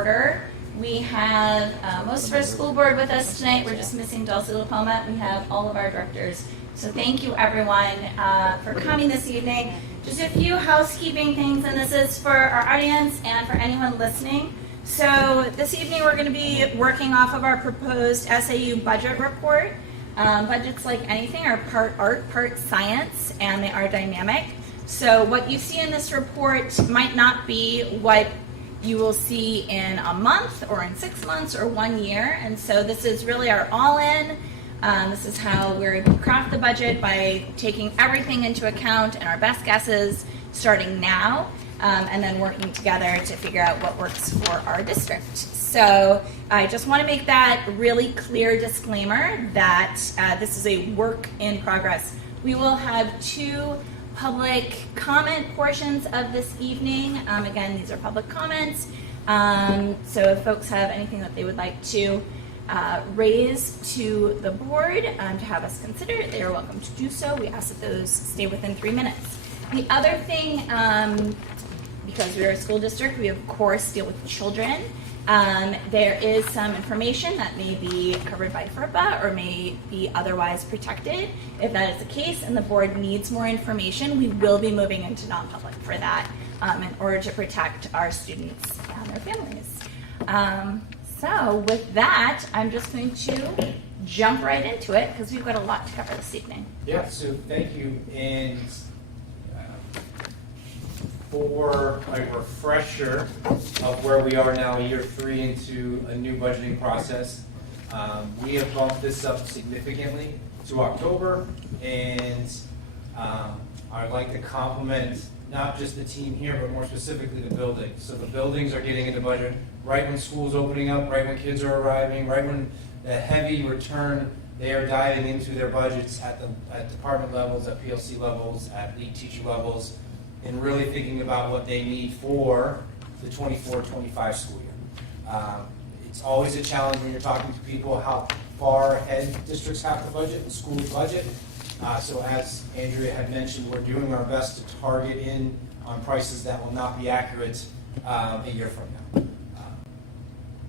order. We have most of our school board with us tonight. We're just missing Dulcie LaPoma. We have all of our directors. So thank you everyone for coming this evening. Just a few housekeeping things, and this is for our audience and for anyone listening. So this evening we're going to be working off of our proposed SAU budget report. Budgets, like anything, are part art, part science, and they are dynamic. So what you see in this report might not be what you will see in a month or in 6 months or 1 year. And so this is really our all-in. This is how we're able to craft the budget, by taking everything into account and our best guesses starting now, and then working together to figure out what works for our district. So I just want to make that really clear disclaimer that this is a work in progress. We will have 2 public comment portions of this evening. Again, these are public comments. So if folks have anything that they would like to raise to the board to have us consider, they are welcome to do so. We ask that those stay within 3 minutes. The other thing, because we are a school district, we of course deal with children. There is some information that may be covered by FERPA or may be otherwise protected. If that is the case and the board needs more information, we will be moving into non-public for that in order to protect our students and their families. So with that, I'm just going to jump right into it because we've got a lot to cover this evening. Yeah, so thank you. And for a refresher of where we are now, year 3 into a new budgeting process, we have bumped this up significantly to October, and I'd like to compliment not just the team here, but more specifically the buildings. So the buildings are getting into budget right when school's opening up, right when kids are arriving, right when the heavy return, they are diving into their budgets at department levels, at PLC levels, at lead teacher levels, and really thinking about what they need for the 24-25 school year. It's always a challenge when you're talking to people how far ahead districts have to budget and schools budget. So as Andrea had mentioned, we're doing our best to target in on prices that will not be accurate a year from now.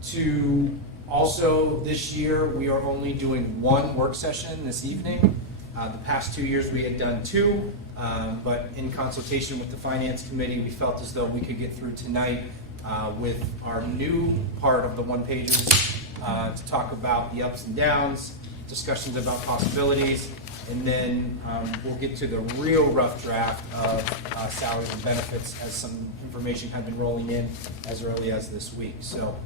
To also this year, we are only doing 1 work session this evening. The past 2 years we had done 2, but in consultation with the Finance Committee, we felt as though we could get through tonight with our new part of the 1-pagers to talk about the ups and downs, discussions about possibilities, and then we'll get to the real rough draft of salaries and benefits as some information had been rolling in as early as this week. So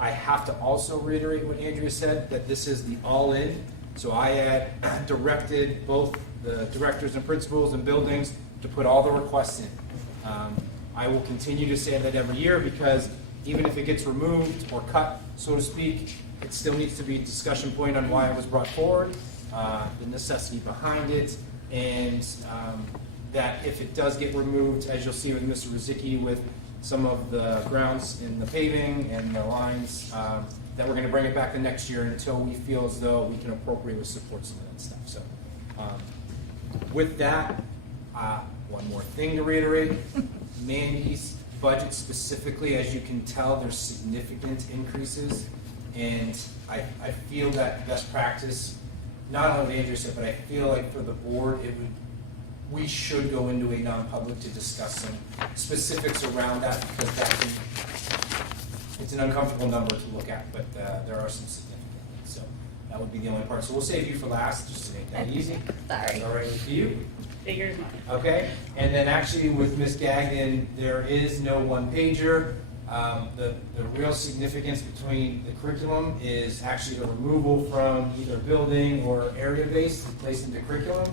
I have to also reiterate what Andrea said, that this is the all-in. So I had directed both the directors and principals and buildings to put all the requests in. I will continue to say that every year, because even if it gets removed or cut, so to speak, it still needs to be a discussion point on why it was brought forward, the necessity behind it, and that if it does get removed, as you'll see with Mr. Rizicki, with some of the grounds in the paving and the lines, that we're going to bring it back the next year until we feel as though we can appropriately support some of that stuff. So with that, one more thing to reiterate, Mandy's budget specifically, as you can tell, there's significant increases, and I feel that best practice, not only Andrea said, but I feel like for the board, we should go into a non-public to discuss some specifics around that, because it's an uncomfortable number to look at, but there are some significant things. So that would be the only part. So we'll save you for last, just to make that easy. Sorry. All right with you? Figures money. Okay. And then actually with Ms. Gagnon, there is no 1-pager. The real significance between the curriculum is actually the removal from either building or area-based and placed into curriculum.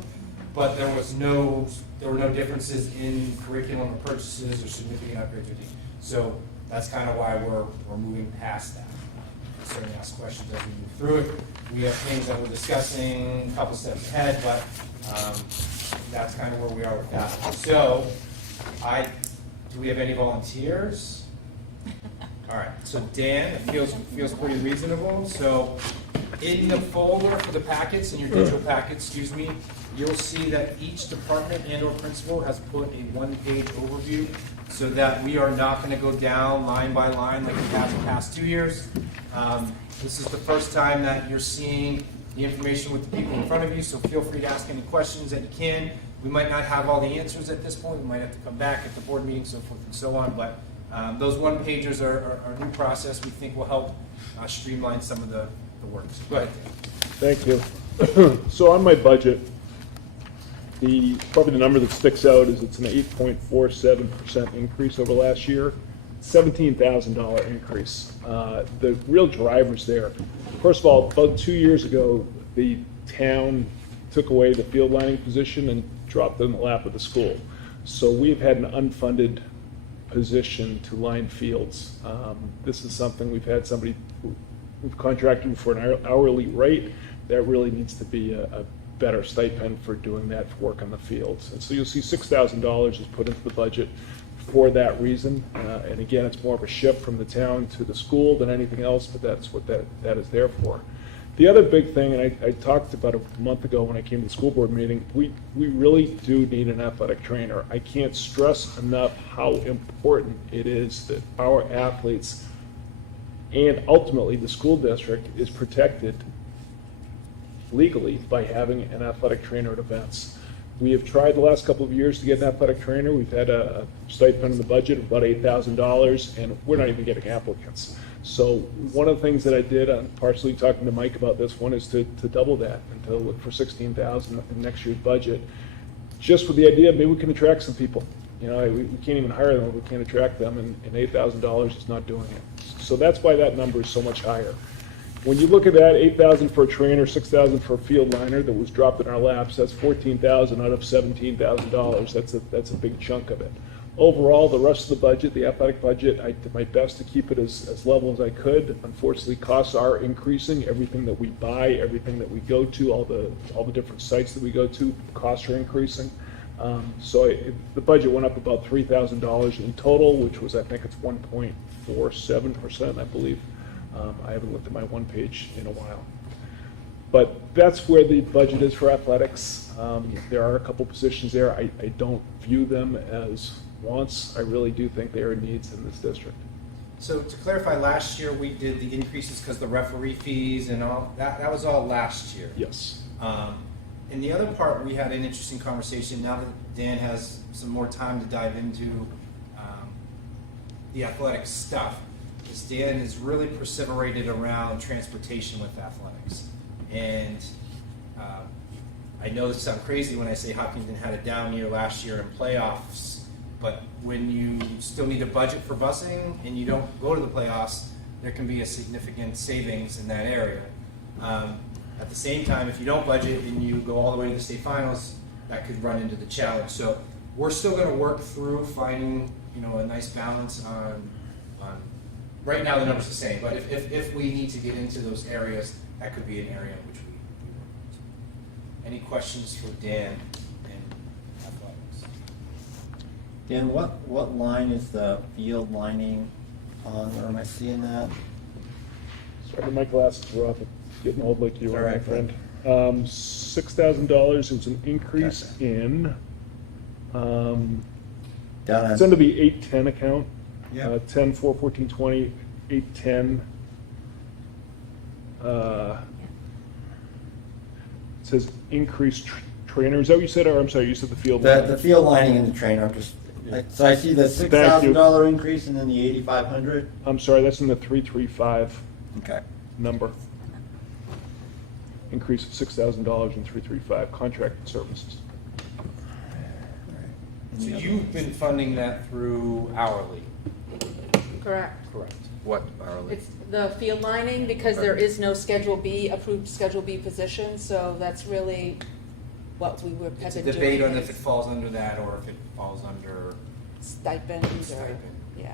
But there were no differences in curriculum or purchases or significant upgrades. So that's kind of why we're moving past that. Certainly ask questions as we move through it. We have things that we're discussing a couple steps ahead, but that's kind of where we are with that. So, do we have any volunteers? All right. So Dan, it feels pretty reasonable. So, in the folder for the packets, in your digital packets, excuse me, you'll see that each department and/or principal has put a 1-page overview so that we are not going to go down line by line like we have the past 2 years. This is the first time that you're seeing the information with the people in front of you, so feel free to ask any questions that you can. We might not have all the answers at this point. We might have to come back at the board meeting, so forth and so on. But those one-pagers are a new process we think will help streamline some of the work. Go ahead, Dan. Thank you. So on my budget, probably the number that sticks out is it's an 8.47% increase over last year, $17,000 increase. The real drivers there, first of all, about 2 years ago, the town took away the field lining position and dropped it in the lap of the school. So we've had an unfunded position to line fields. This is something we've had somebody we've contracted for an hourly rate. That really needs to be a better stipend for doing that work on the fields. And so you'll see $6,000 is put into the budget for that reason. And again, it's more of a shift from the town to the school than anything else, but that's what that is there for. The other big thing, and I talked about a month ago when I came to the school board meeting, we really do need an athletic trainer. I can't stress enough how important it is that our athletes and ultimately the school district is protected legally by having an athletic trainer at events. We have tried the last couple of years to get an athletic trainer. We've had a stipend in the budget of about $8,000, and we're not even getting applicants. So one of the things that I did, I'm partially talking to Mike about this one, is to double that and to look for $16,000 in next year's budget, just with the idea maybe we can attract some people. You know, we can't even hire them if we can't attract them, and $8,000 is not doing it. So that's why that number is so much higher. When you look at that, $8,000 for a trainer, $6,000 for a field liner that was dropped in our laps, that's $14,000 out of $17,000. That's a big chunk of it. Overall, the rest of the budget, the athletic budget, I did my best to keep it as level as I could. Unfortunately, costs are increasing. Everything that we buy, everything that we go to, all the different sites that we go to, costs are increasing. The budget went up about $3,000 in total, which was, I think it's 1.47%, I believe. I haven't looked at my one page in a while. But that's where the budget is for athletics. There are a couple positions there. I don't view them as wants. I really do think they are needs in this district. So to clarify, last year we did the increases because the referee fees and all, that was all last year. Yes. And the other part, we had an interesting conversation now that Dan has some more time to dive into the athletic stuff. Is Dan is really perseverated around transportation with athletics. And I know this sounds crazy when I say Hopkinton had a down year last year in playoffs, but when you still need a budget for busing and you don't go to the playoffs, there can be a significant savings in that area. At the same time, if you don't budget and you go all the way to the state finals, that could run into the challenge. So we're still going to work through finding, a nice balance on. Right now the number's the same, but if we need to get into those areas, that could be an area in which we work. Any questions for Dan in athletics? Dan, what line is the field lining on? Where am I seeing that? Sorry, my glasses were off. Getting old like you All are, my right, friend. $6,000 is an increase in. Down It's at, under the 810 account. Yeah. 10, 4, 14, 20, 810. It says increased trainer. Is that what you said? Or I'm sorry, you said the field. the field lining and the trainer. So I see the $6,000 increase and then the $8,500. I'm sorry, that's in the 335 Okay. number. Increase of $6,000 in 335 contract services. So you've been funding that through hourly? Correct. Correct. What hourly? It's the field lining because there is no Schedule B, approved Schedule B position, so that's really what we have It's a been doing. debate on if is it falls under that or if it falls under Stipends or, stipend. yeah.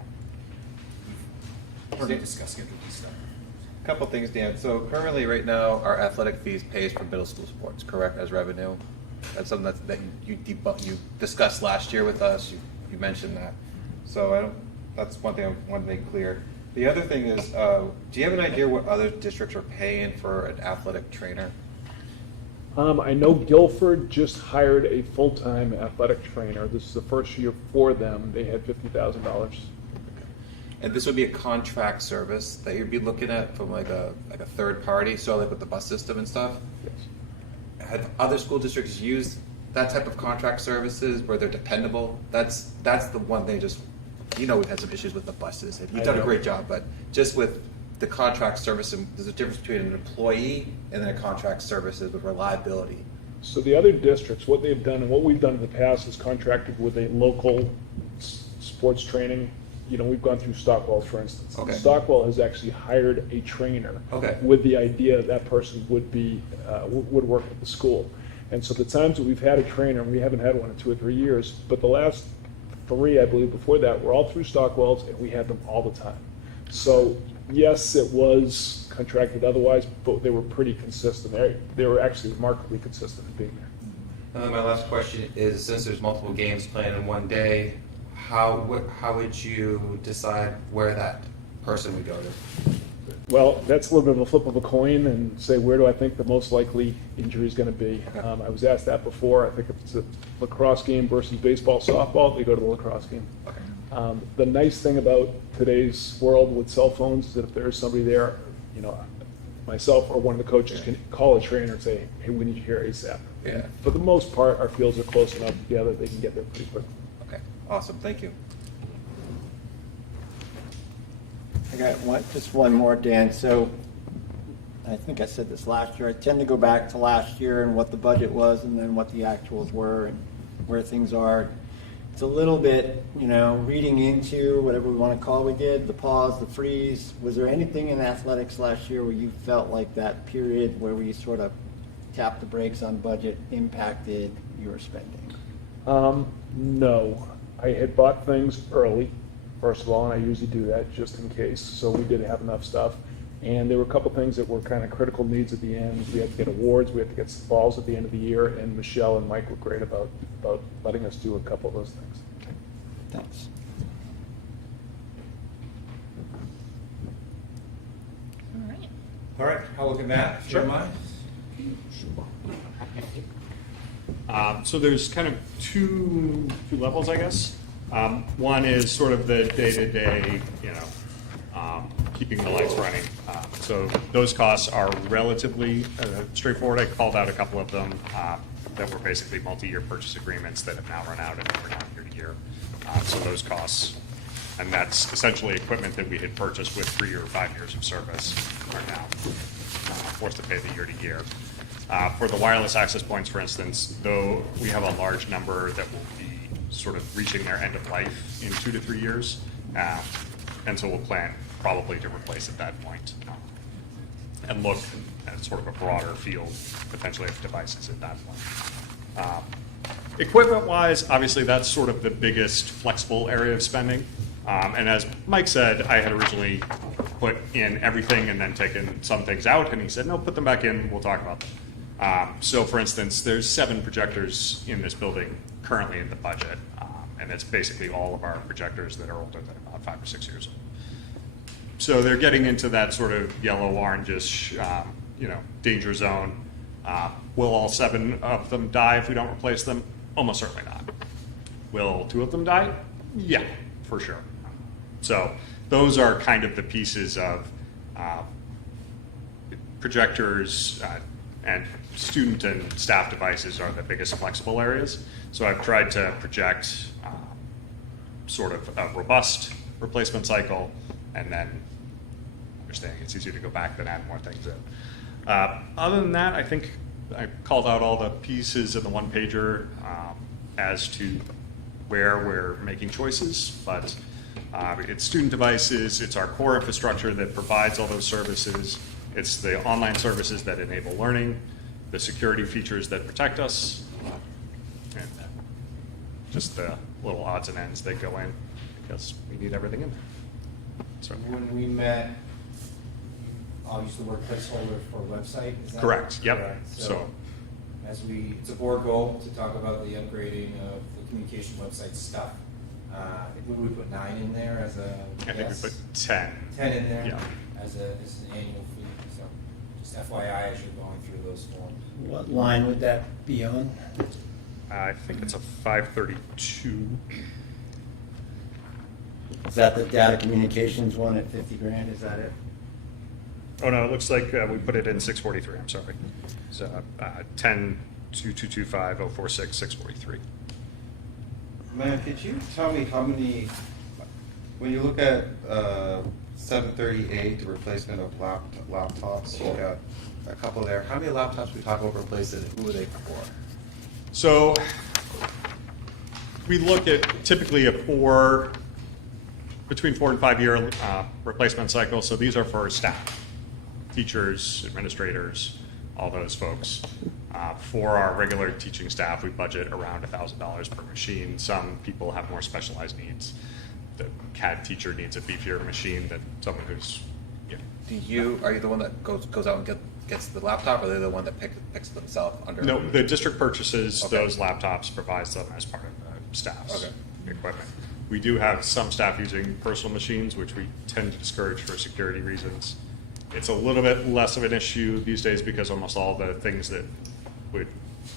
Heard it discussed schedule and stuff. Couple things, Dan. So currently, right now, our athletic fees pays for middle school sports, correct, as revenue? That's something that you discussed last year with us. You mentioned that. So that's one thing I want to make clear. The other thing is, do you have an idea what other districts are paying for an athletic trainer? I know Guilford just hired a full-time athletic trainer. This is the first year for them. They had $50,000. And this would be a contract service that you'd be looking at from like a third party, so like with the bus system and stuff? Yes. Have other school districts used that type of contract services where they're dependable? That's the one thing, just, we've had some issues with the buses. You've done a great job, but just with the contract service, and there's a difference between an employee and then a contract services with reliability. So the other districts, what they've done and what we've done in the past is contracted with a local sports training. We've gone through Stockwell, for instance. Okay. Stockwell has actually hired a trainer Okay. with the idea that person would work with the school. And so the times that we've had a trainer, and we haven't had one in 2 or 3 years, but the last 3, I believe, before that, were all through Stockwell's, and we had them all the time. So yes, it was contracted otherwise, but they were pretty consistent. They were actually remarkably consistent in being there. My last question is, since there's multiple games planned in one day, how would you decide where that person would go to? Well, that's a little bit of a flip of a coin and say, where do I think the most likely injury is going to be? I was asked that before. I think if it's a lacrosse game versus baseball, softball, they go to the lacrosse game. Okay. The nice thing about today's world with cell phones is that if there's somebody there, myself or one of the coaches can call a trainer and say, hey, we need you here ASAP. Yeah. For the most part, our fields are close enough together, they can get there pretty quickly. Okay, awesome, thank you. I got just one more, Dan. So I think I said this last year. I tend to go back to last year and what the budget was and then what the actuals were and where things are. It's a little bit, reading into whatever we want to call it we did, the pause, the freeze. Was there anything in athletics last year where you felt like that period where we sort of tapped the brakes on budget impacted your spending? No. I had bought things early, first of all, and I usually do that just in case. So we did have enough stuff. And there were a couple things that were kind of critical needs at the end. We had to get awards, we had to get some balls at the end of the year, and Michelle and Mike were great about letting us do a couple of those things. Thanks. All right. All right, I'll look at Matt, if you don't mind. So there's kind of two levels, I guess. One is sort of the day-to-day, keeping the lights running. So those costs are relatively straightforward. I called out a couple of them that were basically multi-year purchase agreements that have now run out and they run out year to year. So those costs, and that's essentially equipment that we had purchased with 3 or 5 years of service, are now forced to pay the year to year. For the wireless access points, for instance, though we have a large number that will be sort of reaching their end of life in 2 to 3 years, and so we'll plan probably to replace at that point and look at sort of a broader field potentially of devices at that point. Equipment-wise, obviously that's sort of the biggest flexible area of spending. And as Mike said, I had originally put in everything and then taken some things out, and he said, no, put them back in, we'll talk about them. So for instance, there's 7 projectors in this building currently in the budget, and it's basically all of our projectors that are older than about 5 or 6 years old. So they're getting into that sort of yellow, orangish, danger zone. Will all 7 of them die if we don't replace them? Almost certainly not. Will 2 of them die? Yeah, for sure. So those are kind of the pieces of projectors and student and staff devices are the biggest flexible areas. So I've tried to project sort of a robust replacement cycle, and then understanding it's easier to go back than add more things in. Other than that, I think I called out all the pieces in the one pager as to where we're making choices, but it's student devices, it's our core infrastructure that provides all those services, it's the online services that enable learning, the security features that protect us, and just the little odds and ends that go in because we need everything in there. So, When we met, I'll use the word placeholder for website, is that? correct, yep. Correct. So It's a board goal to talk about the upgrading of the communication website stuff. Would we put 9 in there as a I think we guess? put 10. 10 in there Yeah. as an annual fee, so Just FYI as you're going through those forms. What line would that be on? I think it's a 532. Is that the data communications one at 50 grand, is that it? Oh, no, it looks like we put it in 643, I'm sorry. So 10-2225-046, 643. Man, could you tell me how many, when you look at 738, the replacement of laptops, you got a couple there. How many laptops we talk about replacing, who are they for? So we look at typically between 4 and 5 year replacement cycle. So these are for staff, teachers, administrators, all those folks. For our regular teaching staff, we budget around $1,000 per machine. Some people have more specialized needs. The CAD teacher needs a beefier machine than someone who's, Are you the one that goes out and gets the laptop, or are they the one that picks themselves under? No, the district purchases Okay. those laptops, provides them as part of the staff's Okay. equipment. We do have some staff using personal machines, which we tend to discourage for security reasons. It's a little bit less of an issue these days because almost all the things that we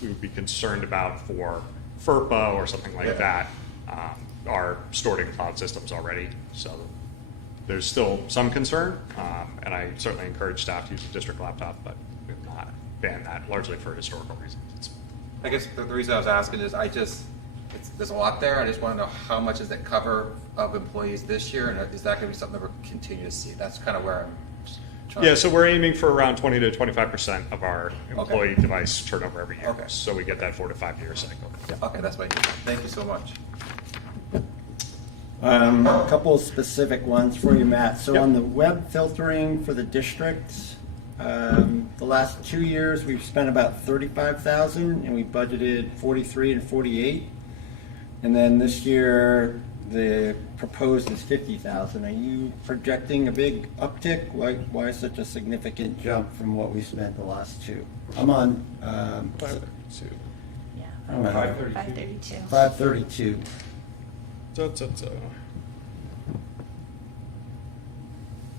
would be concerned about for FERPA or something like that are stored in cloud systems already. So there's still some concern, and I certainly encourage staff to use a district laptop, but we have not banned that largely for historical reasons. I guess the reason I was asking is there's a lot there. I just want to know how much does it cover of employees this year, and is that going to be something that we'll continue to see? That's kind of where I'm trying. Yeah, so we're aiming for around 20 to 25% of our employee device turnover every year. Okay. So we get that 4 to 5 year cycle. Okay, that's what I need. Thank you so much. A couple of specific ones for you, Matt. So Yep. on the web filtering for the districts, the last 2 years, we've spent about 35,000 and we budgeted 43 and 48. And then this year, the proposed is 50,000. Are you projecting a big uptick? Why such a significant jump from what we spent the last two? I'm on, 532. Yeah. I don't know, 532. 532.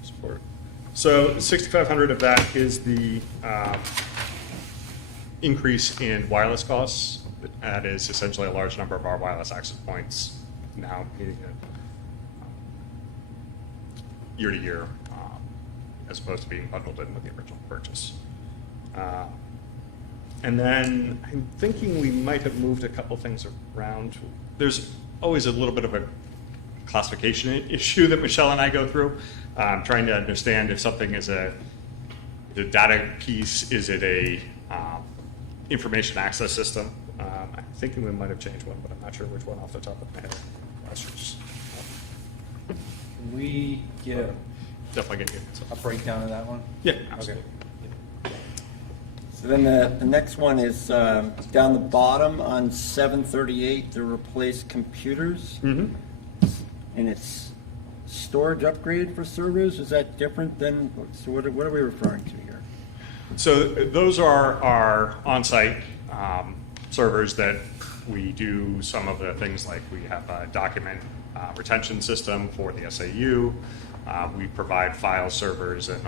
Support. So 6,500 of that is the increase in wireless costs. That is essentially a large number of our wireless access points now being year to year, as opposed to being bundled in with the original purchase. And then I'm thinking we might have moved a couple things around. There's always a little bit of a classification issue that Michelle and I go through, trying to understand if something is the data piece, is it a information access system? I'm thinking we might have changed one, but I'm not sure which one off the top of my head. Can we get Definitely get you. a breakdown of that one? Yeah, Okay. absolutely. So then the next one is down the bottom on 738, to replace computers. Mm-hmm. And it's storage upgrade for servers. Is that different than, so what are we referring to here? So those are our on-site servers that we do some of the things like we have a document retention system for the SAU. We provide file servers and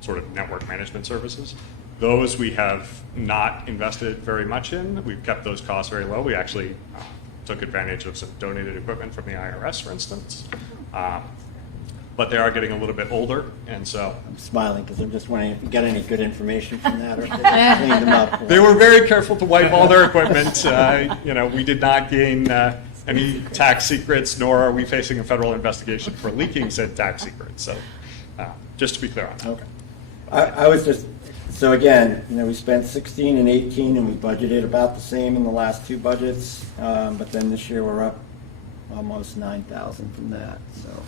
sort of network management services. Those we have not invested very much in. We've kept those costs very low. We actually took advantage of some donated equipment from the IRS, for instance. But they are getting a little bit older, and so I'm smiling because I'm just wondering if you got any good information from that or if they just cleaned them up. they were very careful to wipe all their equipment. We did not gain any tax secrets, nor are we facing a federal investigation for leaking said tax secrets. So, just to be clear on that. Okay. I was just, so again, we spent 16 and 18 and we budgeted about the same in the last two budgets. But then this year we're up almost 9,000 from that, so.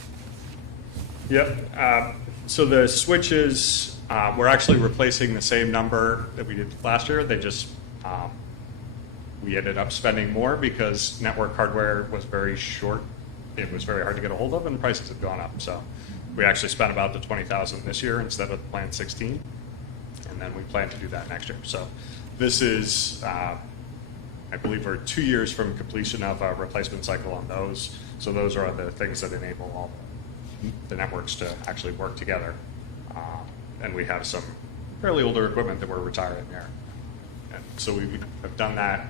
Yep. So the switches, we're actually replacing the same number that we did last year. They just, we ended up spending more because network hardware was very short. It was very hard to get a hold of, and prices had gone up. So we actually spent about the 20,000 this year instead of the planned 16, and then we plan to do that next year. So this is, I believe, we're 2 years from completion of a replacement cycle on those. So those are the things that enable all the networks to actually work together. And we have some fairly older equipment that we're retiring there. And so we have done that.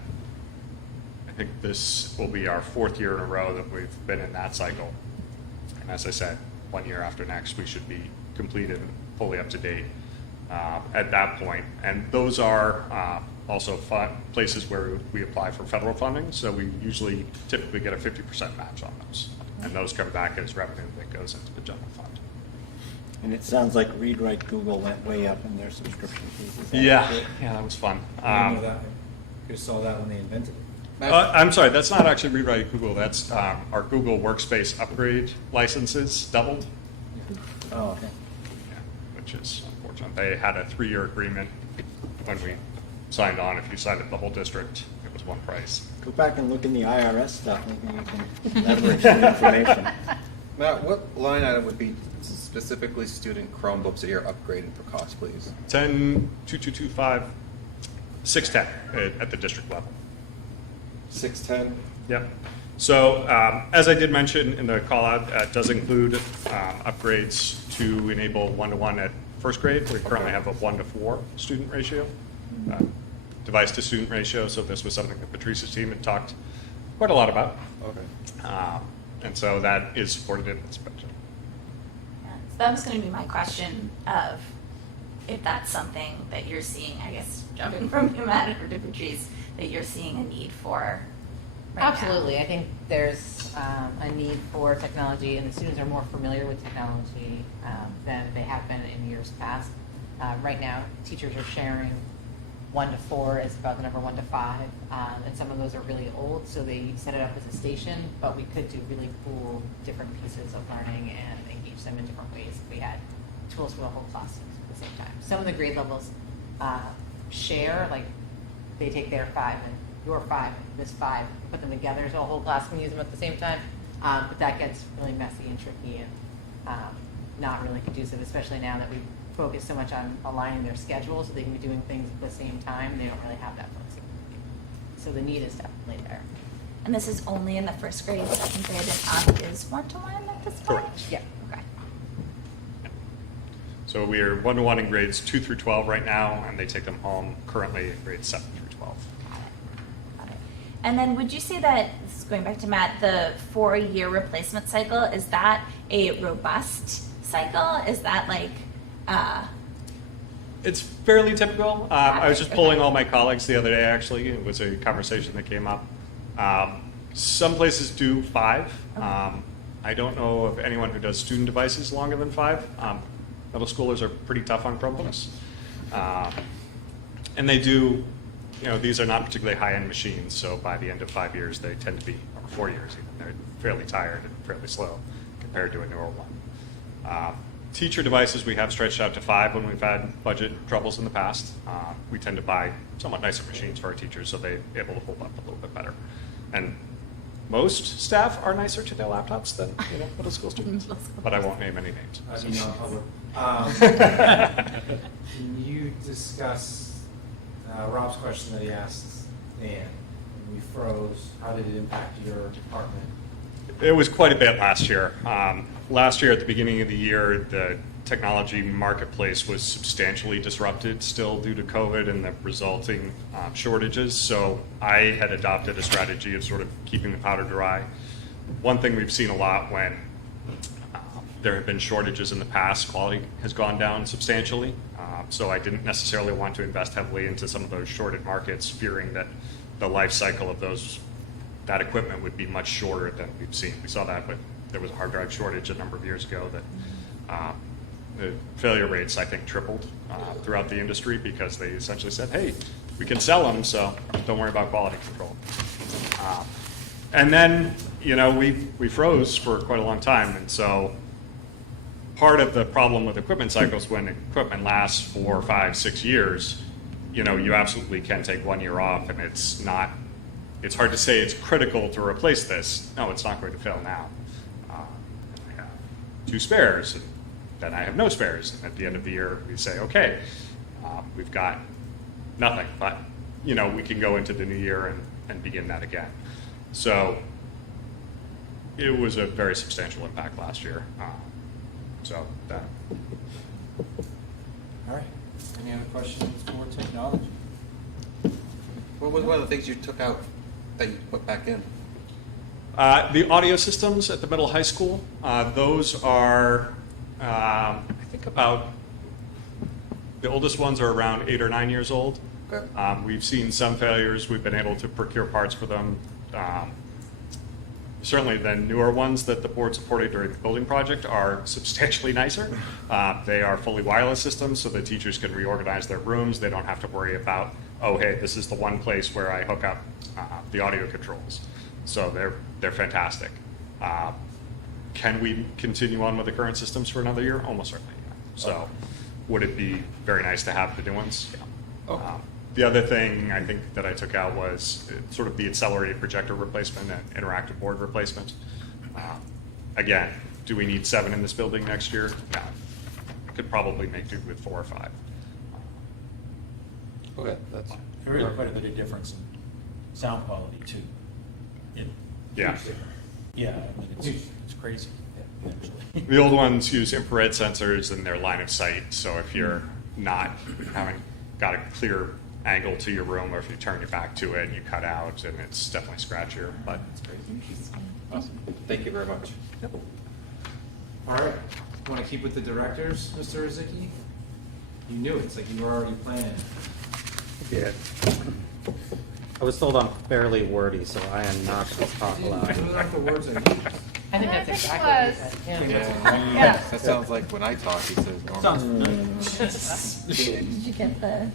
I think this will be our 4th year in a row that we've been in that cycle. And as I said, 1 year after next, we should be completed and fully up to date at that point. And those are also places where we apply for federal funding. So we usually typically get a 50% match on those. And those come back as revenue that goes into the general fund. And it sounds like Read Write Google went way up in their subscription fees. Is that Yeah, accurate? yeah, that was fun. I didn't know that. Could have saw that when they invented it. I'm sorry, that's not actually rewriting Google. That's our Google Workspace upgrade licenses doubled, Oh, okay. yeah, which is unfortunate. They had a 3-year agreement when we signed on. If you signed up the whole district, it was one price. Go back and look in the IRS stuff, maybe you can leverage some information. Matt, what line item would be specifically student Chromebooks that you're upgrading for cost, please? 102225 610 at the district level. 610? Yep. So as I did mention in the call out, it does include upgrades to enable one-to-one at first grade. We currently have a 1-to-4 student ratio, device to student ratio. So this was something that Patrice's team had talked quite a lot about. Okay. And so that is supported in this budget. Yeah, so that was going to be my question of if that's something that you're seeing, I guess, jumping from you, Matt, or to Patrice, that you're seeing a need for right now. Absolutely. I think there's a need for technology, and the students are more familiar with technology than they have been in years past. Right now, teachers are sharing 1-to-4 is about the number 1-to-5, and some of those are really old, so they set it up as a station, but we could do really cool different pieces of learning and engage them in different ways if we had tools for the whole class at the same time. Some of the grade levels share, like they take their 5 and your 5 and this 5, put them together so a whole class can use them at the same time, but that gets really messy and tricky and not really conducive, especially now that we focus so much on aligning their schedule so they can be doing things at the same time. They don't really have that flexibility. So the need is definitely there. And this is only in the first grade, second grade, and up is 1-to-1 at this point? Correct. Yeah. Okay. So we are 1-to-1 in grades 2 through 12 right now, and they take them home currently in grades 7 through 12. Got it. And then would you say that, this is going back to Matt, the 4-year replacement cycle, is that a robust cycle? Is that like, It's fairly typical. I was just polling all my colleagues the other day, actually. It was a conversation that came up. Some places do 5. I don't know of anyone who does student devices longer than 5. Middle schoolers are pretty tough on Chromebooks. And they do, these are not particularly high-end machines, so by the end of 5 years, they tend to be, or 4 years even, they're fairly tired and fairly slow compared to a newer one. Teacher devices, we have stretched out to 5 when we've had budget troubles in the past. We tend to buy somewhat nicer machines for our teachers so they're able to hold up a little bit better. And most staff are nicer to their laptops than middle school students, but I won't name any names. As you know, can you discuss Rob's question that he asked Dan? When we froze, how did it impact your department? It was quite a bit last year. Last year, at the beginning of the year, the technology marketplace was substantially disrupted still due to COVID and the resulting shortages. So I had adopted a strategy of sort of keeping the powder dry. One thing we've seen a lot when there have been shortages in the past, quality has gone down substantially. So I didn't necessarily want to invest heavily into some of those shorted markets, fearing that the life cycle of that equipment would be much shorter than we've seen. We saw that there was a hard drive shortage a number of years ago that the failure rates, I think, tripled throughout the industry because they essentially said, hey, we can sell them, so don't worry about quality control. And then, we froze for quite a long time, and so part of the problem with equipment cycles, when equipment lasts 4, 5, 6 years, you absolutely can take 1 year off, and it's hard to say it's critical to replace this. No, it's not going to fail now. I have 2 spares, and then I have no spares. And at the end of the year, we say, okay, we've got nothing, but we can go into the new year and begin that again. So it was a very substantial impact last year. So that. All right. Any other questions for technology? What was one of the things you took out that you put back in? The audio systems at the middle high school, those are, I think about, the oldest ones are around 8 or 9 years old. Okay. We've seen some failures. We've been able to procure parts for them. Certainly the newer ones that the board supported during the building project are substantially nicer. They are fully wireless systems, so the teachers can reorganize their rooms. They don't have to worry about, oh, hey, this is the one place where I hook up the audio controls. So they're fantastic. Can we continue on with the current systems for another year? Almost certainly. Yeah. So would it be very nice to have the new ones? Yeah. The other thing I think that I took out was sort of the accelerated projector replacement and interactive board replacement. Again, do we need 7 in this building next year? No. I could probably make do with 4 or 5. Okay, that's. There is quite a bit of difference in sound quality too. Yeah. Yeah, I mean, it's crazy, actually. The old ones use infrared sensors in their line of sight, so if you're not having got a clear angle to your room, or if you turn your back to it, you cut out, and it's definitely scratchier. But Awesome. Thank you very much. All right, want to keep with the directors, Mr. Rizicki? You knew it. It's like you were already planning. Yeah. I was told I'm fairly wordy, so I am not going to talk loud. Those aren't the words I used. I think that's exactly what you said. Yeah. That sounds like when I talk, he says normal. Sounds familiar. Did you get the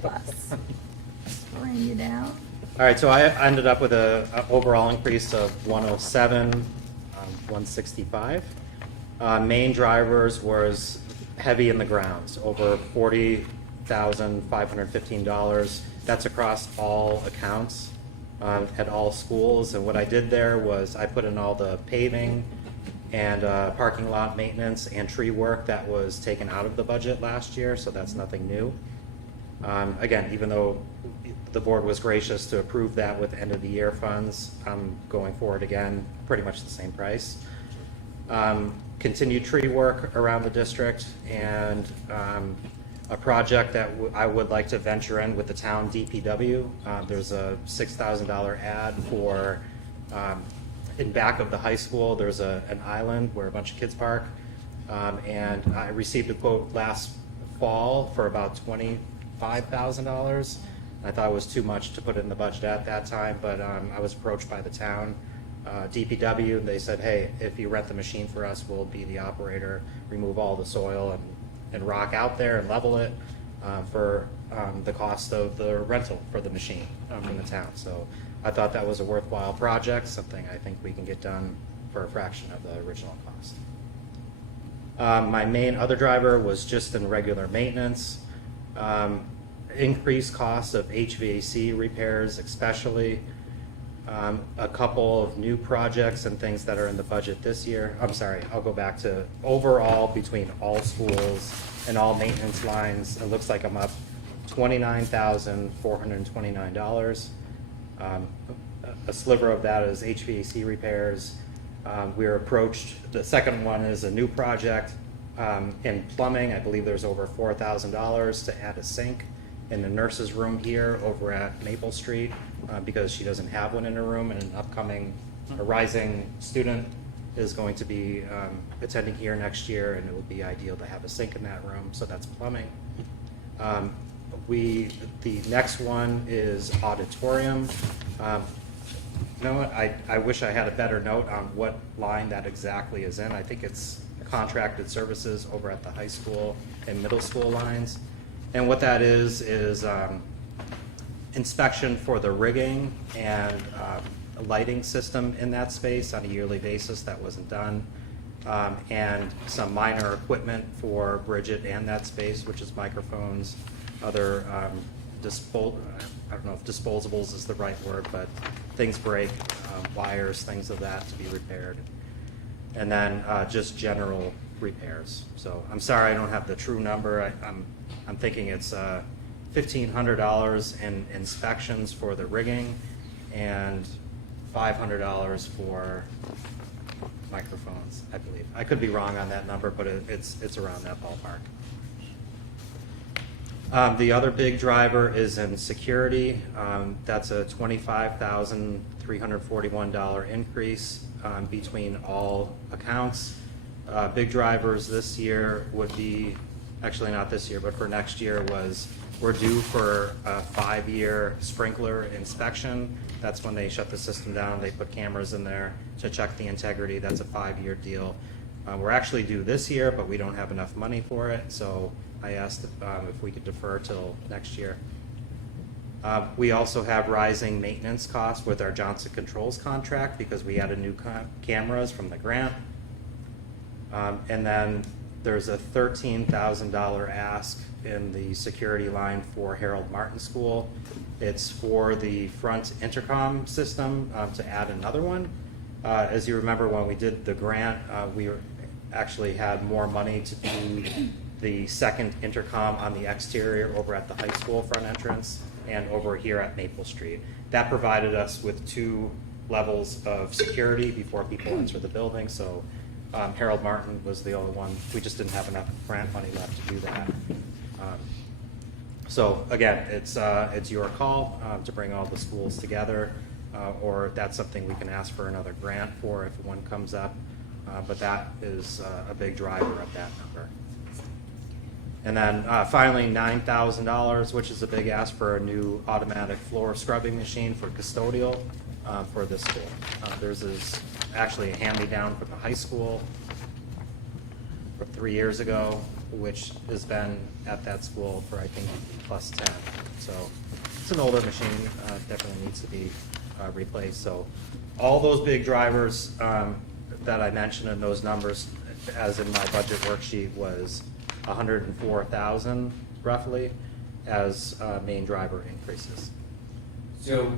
bus? Bring you down. All right, so I ended up with a overall increase of 107, 165. Main drivers was heavy in the grounds, over $40,515. That's across all accounts at all schools. And what I did there was I put in all the paving and parking lot maintenance and tree work that was taken out of the budget last year, so that's nothing new. Again, even though the board was gracious to approve that with end of the year funds, I'm going forward again, pretty much the same price. Continued tree work around the district, and a project that I would like to venture in with the town DPW. There's a $6,000 ad for, in back of the high school, there's an island where a bunch of kids park. And I received a quote last fall for about $25,000. I thought it was too much to put in the budget at that time, but I was approached by the town DPW, and they said, hey, if you rent the machine for us, we'll be the operator, remove all the soil and rock out there and level it for the cost of the rental for the machine from the town. So I thought that was a worthwhile project, something I think we can get done for a fraction of the original cost. My main other driver was just in regular maintenance. Increased costs of HVAC repairs especially. A couple of new projects and things that are in the budget this year. I'm sorry, I'll go back to overall between all schools and all maintenance lines. It looks like I'm up $29,429. A sliver of that is HVAC repairs. We were approached, the second one is a new project in plumbing. I believe there's over $4,000 to add a sink in the nurse's room here over at Maple Street because she doesn't have one in her room, and an upcoming a rising student is going to be attending here next year, and it would be ideal to have a sink in that room, so that's plumbing. The next one is auditorium. You know what, I wish I had a better note on what line that exactly is in. I think it's contracted services over at the high school and middle school lines. And what that is inspection for the rigging and a lighting system in that space on a yearly basis that wasn't done. And some minor equipment for Bridget and that space, which is microphones, other I don't know if disposables is the right word, but things break, wires, things of that to be repaired. And then just general repairs. So I'm sorry I don't have the true number. I'm thinking it's $1,500 in inspections for the rigging and $500 for microphones, I believe. I could be wrong on that number, but it's around that ballpark. The other big driver is in security. That's a $25,341 increase between all accounts. Big drivers this year would be, actually not this year, but for next year we're due for a 5-year sprinkler inspection. That's when they shut the system down. They put cameras in there to check the integrity. That's a 5-year deal. We're actually due this year, but we don't have enough money for it, so I asked if we could defer till next year. We also have rising maintenance costs with our Johnson Controls contract because we added new cameras from the grant. And then there's a $13,000 ask in the security line for Harold Martin School. It's for the front intercom system to add another one. As you remember, when we did the grant, we actually had more money to do the second intercom on the exterior over at the high school front entrance and over here at Maple Street. That provided us with 2 levels of security before people enter the building. So Harold Martin was the only one. We just didn't have enough grant money left to do that. So again, it's your call to bring all the schools together, or that's something we can ask for another grant for if one comes up. But that is a big driver of that number. And then finally, $9,000, which is a big ask for a new automatic floor scrubbing machine for custodial for this school. Theirs is actually a hand-me-down from the high school from 3 years ago, which has been at that school for, I think, plus 10. So it's an older machine, definitely needs to be replaced. So all those big drivers that I mentioned in those numbers, as in my budget worksheet, was $104,000 roughly as main driver increases. So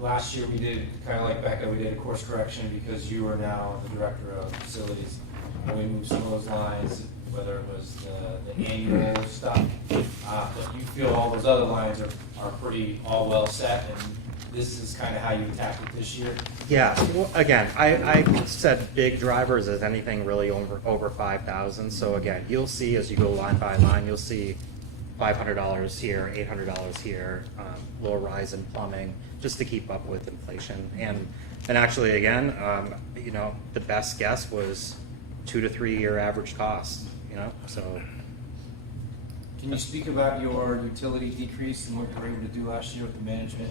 last year we did, kind of like Becca, we did a course correction because you are now the director of facilities. And we moved some of those lines, whether it was the annual stuff, but you feel all those other lines are pretty all well set, and this is kind of how you attacked it this year? Yeah, well, again, I said big drivers as anything really over 5,000. So again, you'll see as you go line by line, you'll see $500 here, $800 here, little rise in plumbing, just to keep up with inflation. And actually, again, you know, the best guess was 2 to 3 year average cost. You know, so. Can you speak about your utility decrease and what you were able to do last year with the management?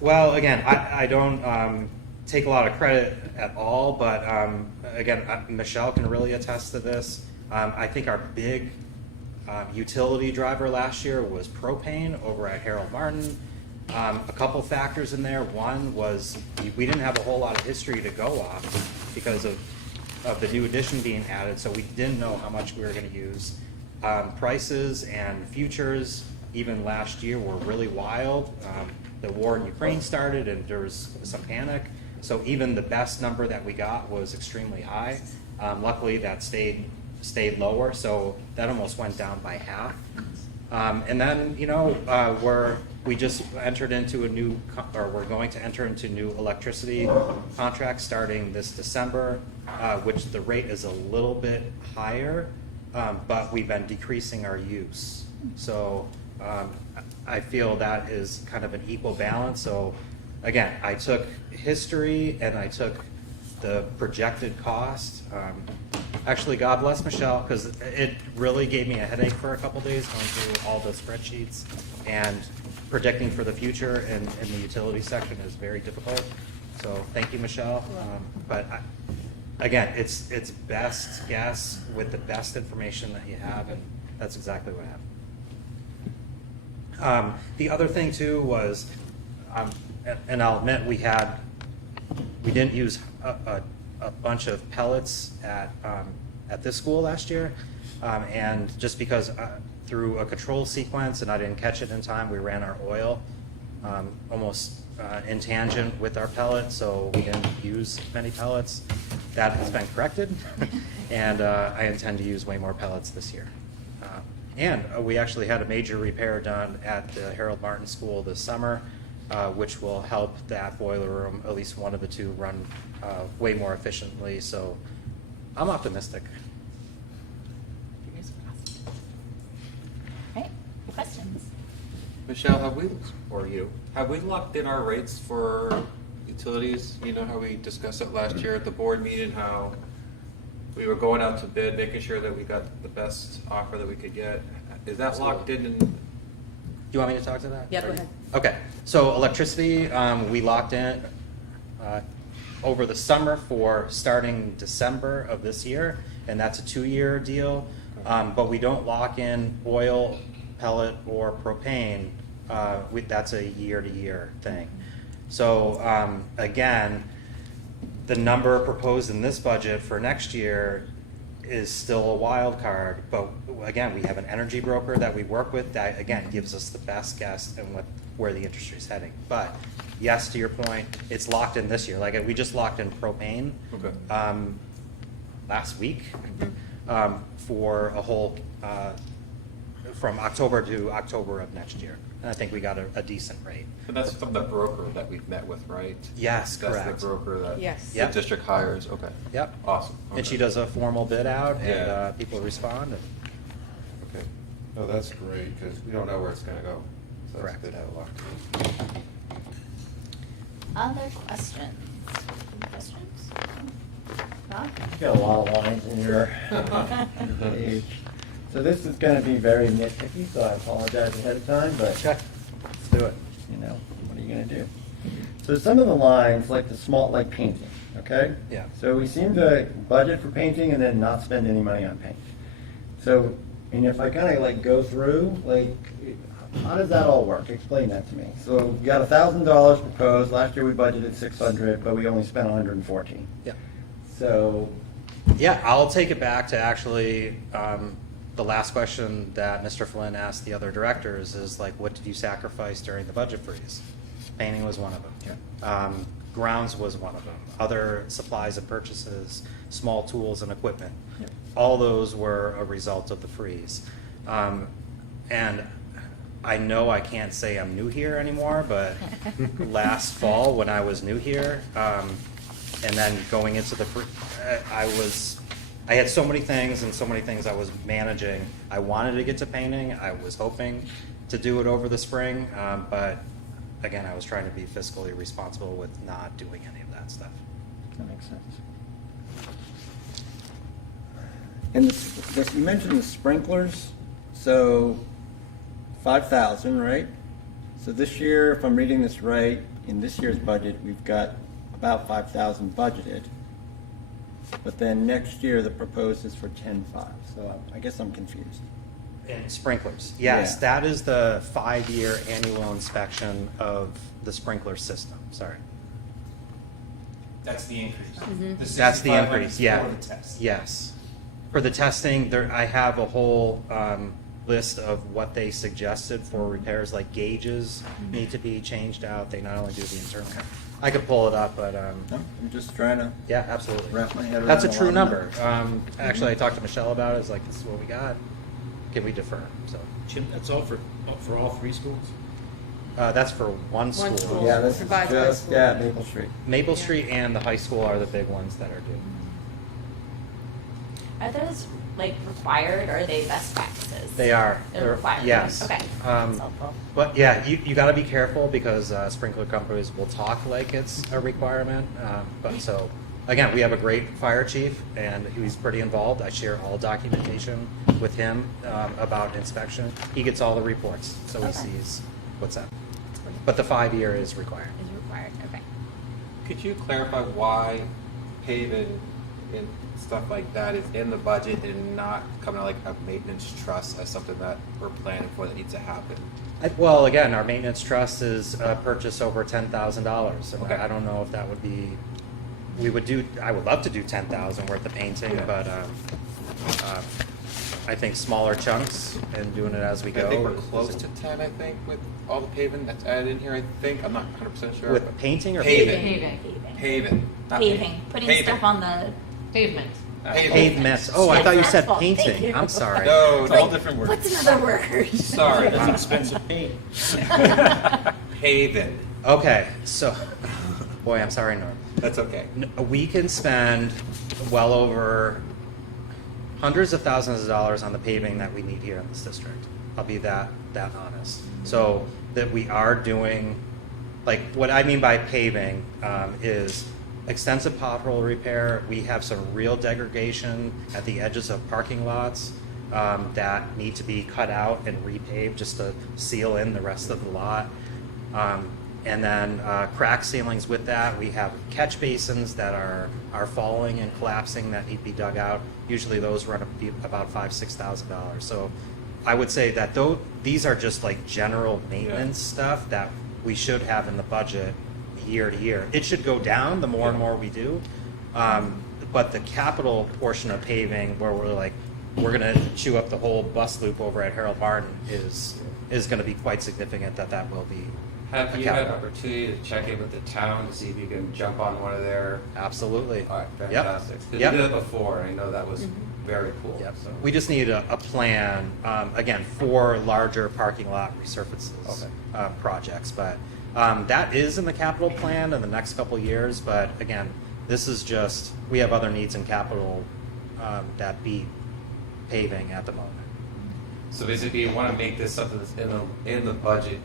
Well, again, I don't take a lot of credit at all, but again, Michelle can really attest to this. I think our big utility driver last year was propane over at Harold Martin. A couple factors in there. One was we didn't have a whole lot of history to go off because of the new addition being added, so we didn't know how much we were going to use. Prices and futures, even last year, were really wild. The war in Ukraine started and there was some panic. So even the best number that we got was extremely high. Luckily that stayed lower, so that almost went down by half. And then, you know, we just entered into we're going to enter into new electricity contracts starting this December, which the rate is a little bit higher, but we've been decreasing our use. So I feel that is kind of an equal balance. So again, I took history and I took the projected cost. Actually, God bless Michelle, because it really gave me a headache for a couple days going through all the spreadsheets, and predicting for the future in the utility section is very difficult. So thank you, Michelle. But again, it's best guess with the best information that you have, and that's exactly what happened. The other thing too was, and I'll admit we didn't use a bunch of pellets at this school last year, and just because through a control sequence and I didn't catch it in time, we ran our oil almost in tangent with our pellets, so we didn't use many pellets. That has been corrected, and I intend to use way more pellets this year. And we actually had a major repair done at the Harold Martin School this summer, which will help that boiler room, at least one of the two, run way more efficiently. So I'm optimistic. Okay, Michelle, have we locked in our rates for utilities? You know how we discussed it last year at the board meeting, how we were going out to bid, making sure that we got the best offer that we could get. Is that locked in? Do you want me to talk to that? Yeah, go ahead. Okay, so electricity, we locked in over the summer for starting December of this year, and that's a 2-year deal. But we don't lock in oil, pellet, or propane. That's a year-to-year thing. So again, the number proposed in this budget for next year is still a wild card, but again, we have an energy broker that we work with that, again, gives us the best guess and where the industry is heading. But yes, to your point, it's locked in this year. Like, we just locked in propane last week for a whole, from October to October of next year. And I think we got a decent rate. And that's from the broker that we've met with, right? Yes, That's correct. the broker that Yes. the Yep. district hires, okay. Yep. Awesome. And she Okay. does a formal bid out, and Yeah. people respond. Okay. No, that's great, because we don't know where it's gonna go. So that's Correct. good to have locked in. Other questions? Any questions? Rob? You've got a lot of lines in your page. So this is gonna be very nitpicky, so I apologize ahead of time, but, Okay, let's do it. you know, what are you gonna do? So some of the lines, like the small, like painting, okay? Yeah. So we seem to budget for painting and then not spend any money on paint. So, and if I kinda like go through, like, how does that all work? Explain that to me. So we got $1,000 proposed, last year we budgeted 600, but we only spent 114. Yeah. So, Yeah, I'll take it back to actually the last question that Mr. Flynn asked the other directors is like, what did you sacrifice during the budget freeze? Painting was one of them. Grounds was one of them. Other supplies and purchases, small tools and equipment. Yep. All those were a result of the freeze. And I know I can't say I'm new here anymore, but last fall when I was new here, and then going into the, I had so many things and so many things I was managing. I wanted to get to painting. I was hoping to do it over the spring, but again, I was trying to be fiscally responsible with not doing any of that stuff. that makes sense. And you mentioned the sprinklers, so 5,000, right? So this year, if I'm reading this right, in this year's budget, we've got about 5,000 budgeted. But then next year, the proposed is for 10.5, so I guess I'm confused. And sprinklers, yes, Yeah. that is the 5-year annual inspection of the sprinkler system, sorry. That's the increase. That's the 6,500 increase, yeah. For the test. Yes. For the testing, I have a whole list of what they suggested for repairs, like gauges need to be changed out. They not only do the internal. I could pull it up, but No, I'm just trying to yeah, absolutely. wrap my head around That's a lot true of number. numbers. Actually, I talked to Michelle about it. It's like, this is what we got. Can we defer? So Jim, that's all for all 3 schools? that's for one One school. school. Yeah, this is Provides by just, school. yeah, Maple Street. Maple Street and the high school are the big ones that are due. Are those like required or are they best practices? They are. They're required. Yes. Okay. That's helpful. But yeah, you got to be careful because sprinkler companies will talk like it's a requirement. But so, again, we have a great fire chief and he's pretty involved. I share all documentation with him about inspection. He gets all the reports, so he Okay. sees what's up. But the 5-year is required. Is required. Okay. Could you clarify why paving and stuff like that is in the budget and not coming out like a maintenance trust as something that we're planning for that needs to happen? Well, again, our maintenance trust is purchase over $10,000. And Okay. I don't know if that would be. I would love to do 10,000 worth of painting, Yeah. but I think smaller chunks and doing it as we go. I think we're is- close to 10, I think, with all the paving that's added in here, I think. I'm not 100% sure. With but- painting or Paving. Paving. Paving. Not Paving. Putting Paving. stuff on the. Pavement. Paving. Pavements. Oh, I thought you said Successful. Thank painting. you. I'm sorry. No, it's all Like, different words. What's another word? Sorry. That's expensive paint. Paving. Okay, so, boy, I'm sorry, Norm. That's okay. We can spend well over hundreds of thousands of dollars on the paving that we need here in this district. I'll be that honest. So that we are doing, like, what I mean by paving is extensive pothole repair. We have some real degradation at the edges of parking lots that need to be cut out and repaved just to seal in the rest of the lot. And then crack ceilings with that. We have catch basins that are falling and collapsing that need to be dug out. Usually those run about $5,000–6,000. So I would say that these are just like general maintenance stuff that we should have in the budget year to year. It should go down the more and more we do. But the capital portion of paving, where we're going to chew up the whole bus loop over at Harold Martin, is going to be quite significant. That will be. Have you had an opportunity to check in with the town to see if you can jump on one of their? Absolutely. All right, Yep. fantastic. 'Cause Yep. you did it before, and I know that was very cool. Yep. So. We just need a plan, again, for larger parking lot resurfaces projects. But that is in the capital plan in the next couple of years. But again, this is just, we have other needs in capital that beat paving at the moment. So basically, you want to make this something that's in the budget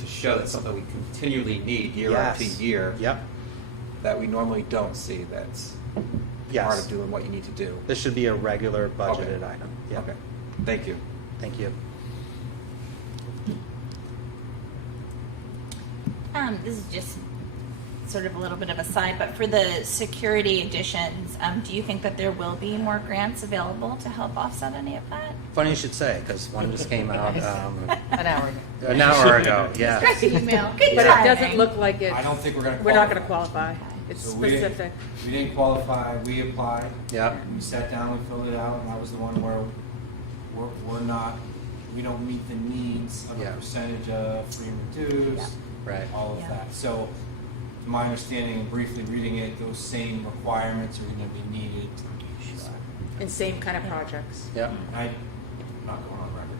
to show that something we continually need year after year. Yep. That we normally don't see. That's part of doing what you need to do. This should be a regular budgeted item. Yep. Okay. Thank you. Thank you. This is just sort of a little bit of a side, but for the security additions, do you think that there will be more grants available to help offset any of that? Funny you should say, because one just came out An hour ago. an hour ago. Yeah. Great email. Good But it timing. doesn't look like it's. I don't think we're going to We're not gonna qualify. It's So we didn't- specific. We didn't qualify, we applied. Yep. We sat down, we filled it out, and that was the one where we don't meet the needs of Yeah. a percentage of free and reduced, Right. all of Yeah. that. So, to my understanding, and briefly reading it, those same requirements are gonna be needed. And same kind of projects. Yep. I'm not going on record.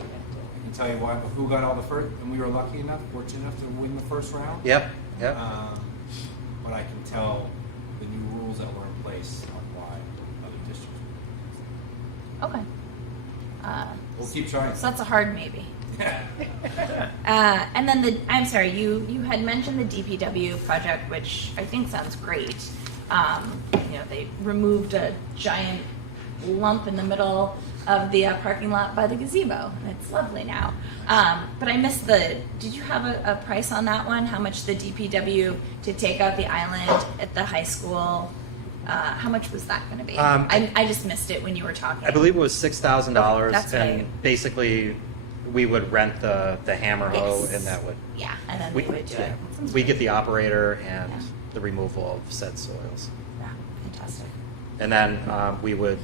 I can tell you who got all the first, and we were lucky enough, fortunate enough to win the first round. Yep. Yep. But I can tell the new rules that were in place on why other districts. Okay. We'll keep trying. So that's a hard maybe. And then I'm sorry, you had mentioned the DPW project, which I think sounds great. They removed a giant lump in the middle of the parking lot by the gazebo, and it's lovely now. But I missed did you have a price on that one? How much the DPW to take out the island at the high school? How much was that going to be? I just missed it when you were talking. I believe it was $6,000, Okay, that's and right. basically we would rent the hammer hoe, Yes. and that would Yeah, and then they would do it. Sounds we great. get the operator and Yeah. the removal of said soils, Yeah, fantastic. and then we would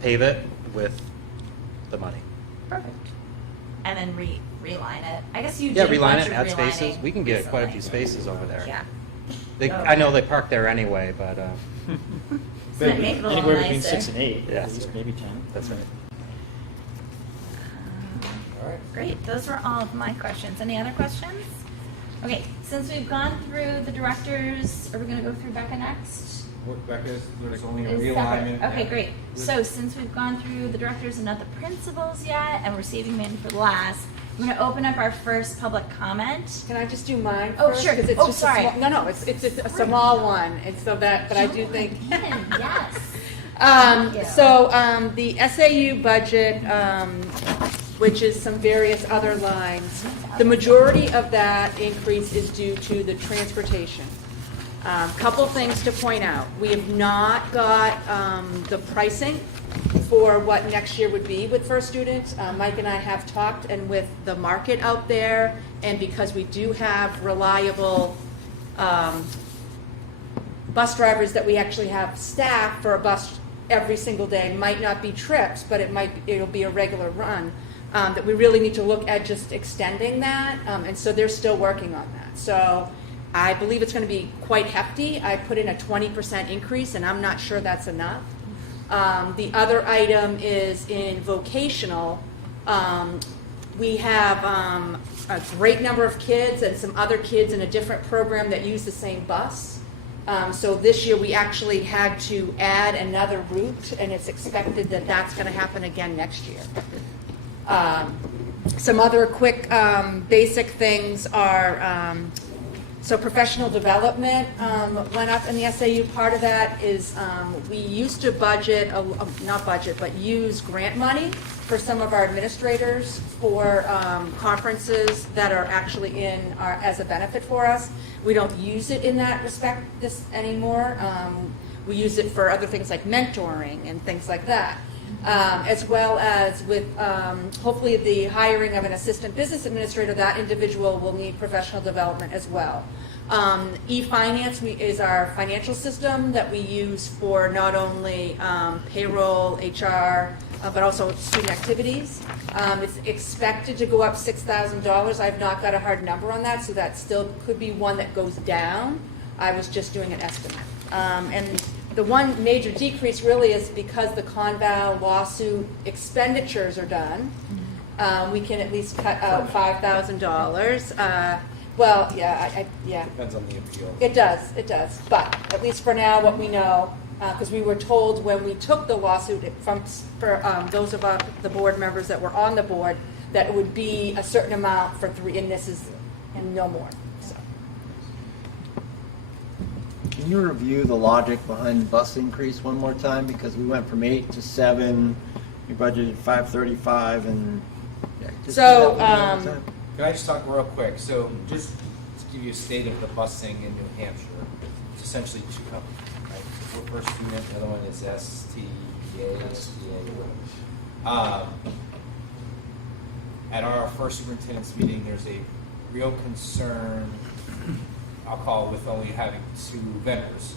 pave it with the money. Perfect. And then reline it. I guess you Yeah, did a reline bunch it, of add spaces. relining We can get quite a few recently. spaces over there. Yeah. I know they park there anyway, but Doesn't it make it a little Anywhere between nicer? 6 and 8, Yeah. at least maybe 10. that's right. All right. Great, those were all of my questions. Any other questions? Okay, since we've gone through the directors, are we gonna go through Becca next? Becca, there's only a Is realignment. separate. Okay, great. So since we've gone through the directors and not the principals yet, and we're saving Mandy for last, I'm gonna open up our first public comment. Can I just do mine Oh, first? sure. 'Cause it's Oh, just a sorry. small- No, it's a small one, and so that, but I do think. Yes. The SAU budget, which is some various other lines, the majority of that increase is due to the transportation. Couple things to point out. We have not got the pricing for what next year would be with First Student. Mike and I have talked, and with the market out there, and because we do have reliable bus drivers that we actually have staff for a bus every single day, might not be trips, but it'll be a regular run, that we really need to look at just extending that, and so they're still working on that. So I believe it's going to be quite hefty. I put in a 20% increase, and I'm not sure that's enough. The other item is in vocational. We have a great number of kids and some other kids in a different program that use the same bus. So this year, we actually had to add another route, and it's expected that that's going to happen again next year. Some other quick basic things are, so professional development went up in the SAU. Part of that is we used to budget, not budget, but use grant money for some of our administrators for conferences that are actually as a benefit for us. We don't use it in that respect anymore. We use it for other things like mentoring and things like that. As well as with hopefully the hiring of an assistant business administrator, that individual will need professional development as well. E-finance is our financial system that we use for not only payroll, HR, but also student activities. It's expected to go up $6,000. I've not got a hard number on that, so that still could be one that goes down. I was just doing an estimate. And the one major decrease really is because the Conval lawsuit expenditures are done. We can at least cut out $5,000. Well, yeah, yeah. Depends on the appeal. It does. But at least for now, what we know, because we were told when we took the lawsuit for those of the board members that were on the board, that it would be a certain amount for 3, and this is and no more. So. Can you review the logic behind the bus increase one more time? Because we went from 8 to 7, we budgeted 535, and yeah, just So, do that one more time. Can I just talk real quick? So just to give you a state of the busing in New Hampshire, it's essentially 2 companies, right? So we're first student, the other one is STA. At our first superintendent's meeting, there's a real concern, I'll call it, with only having 2 vendors.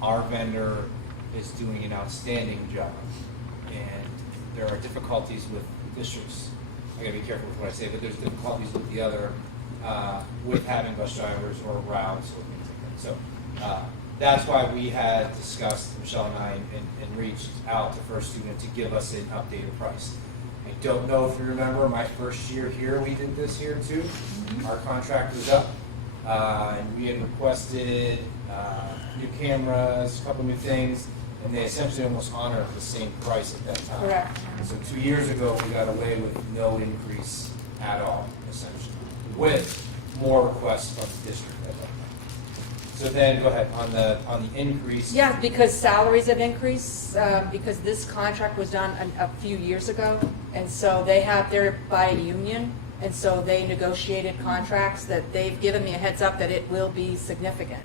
Our vendor is doing an outstanding job, and there are difficulties with districts. I gotta be careful with what I say, but there's difficulties with the other, with having bus drivers or routes or things like that. So that's why we had discussed, Michelle and I, and reached out to First Student to give us an updated price. I don't know if you remember, my first year here, we did this here too. Our contract was up, and we had requested new cameras, a couple new things, and they essentially almost honored the same price at that time. Correct. So 2 years ago, we got away with no increase at all, essentially, with more requests from the district at that time. So then, go ahead, on the increase. Yeah, because salaries have increased, because this contract was done a few years ago, and so they're by a union, and so they negotiated contracts that they've given me a heads up that it will be significant.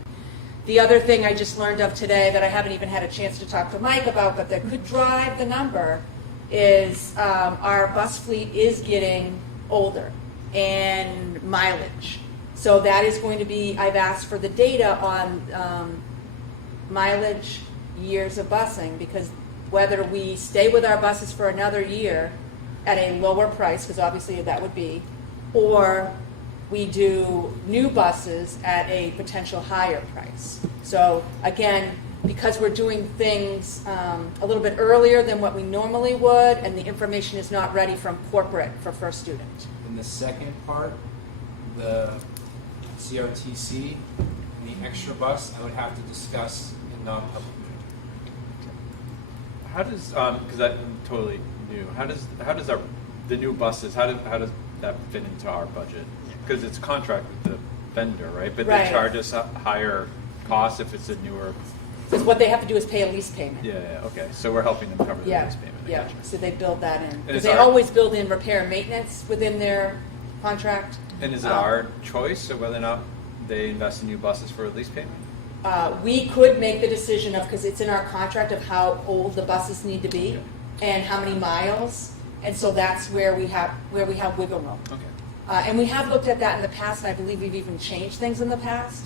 The other thing I just learned of today that I haven't even had a chance to talk to Mike about, but that could drive the number, is our bus fleet is getting older and mileage. So that is going to be, I've asked for the data on mileage, years of busing, because whether we stay with our buses for another year at a lower price, because obviously that would be, or we do new buses at a potential higher price. So again, because we're doing things a little bit earlier than what we normally would, and the information is not ready from corporate for First Student. In the second part, the CRTC and the extra bus, I would have to discuss in non-public. How does, because I'm totally new, how does the new buses, how does that fit into our budget? Because it's a contract with the vendor, right? But Right. they charge us a higher cost if it's a newer. Because what they have to do is pay a lease payment. Yeah, okay. So we're helping them cover the Yeah, lease payment. I yeah, gotcha. so they build that in. And Because it's they our- always build in repair and maintenance within their contract. And is it our choice of whether or not they invest in new buses for a lease payment? We could make the decision of, because it's in our contract, of how old the buses need to be and how many miles. And so that's where we have wiggle room. Okay. And we have looked at that in the past, and I believe we've even changed things in the past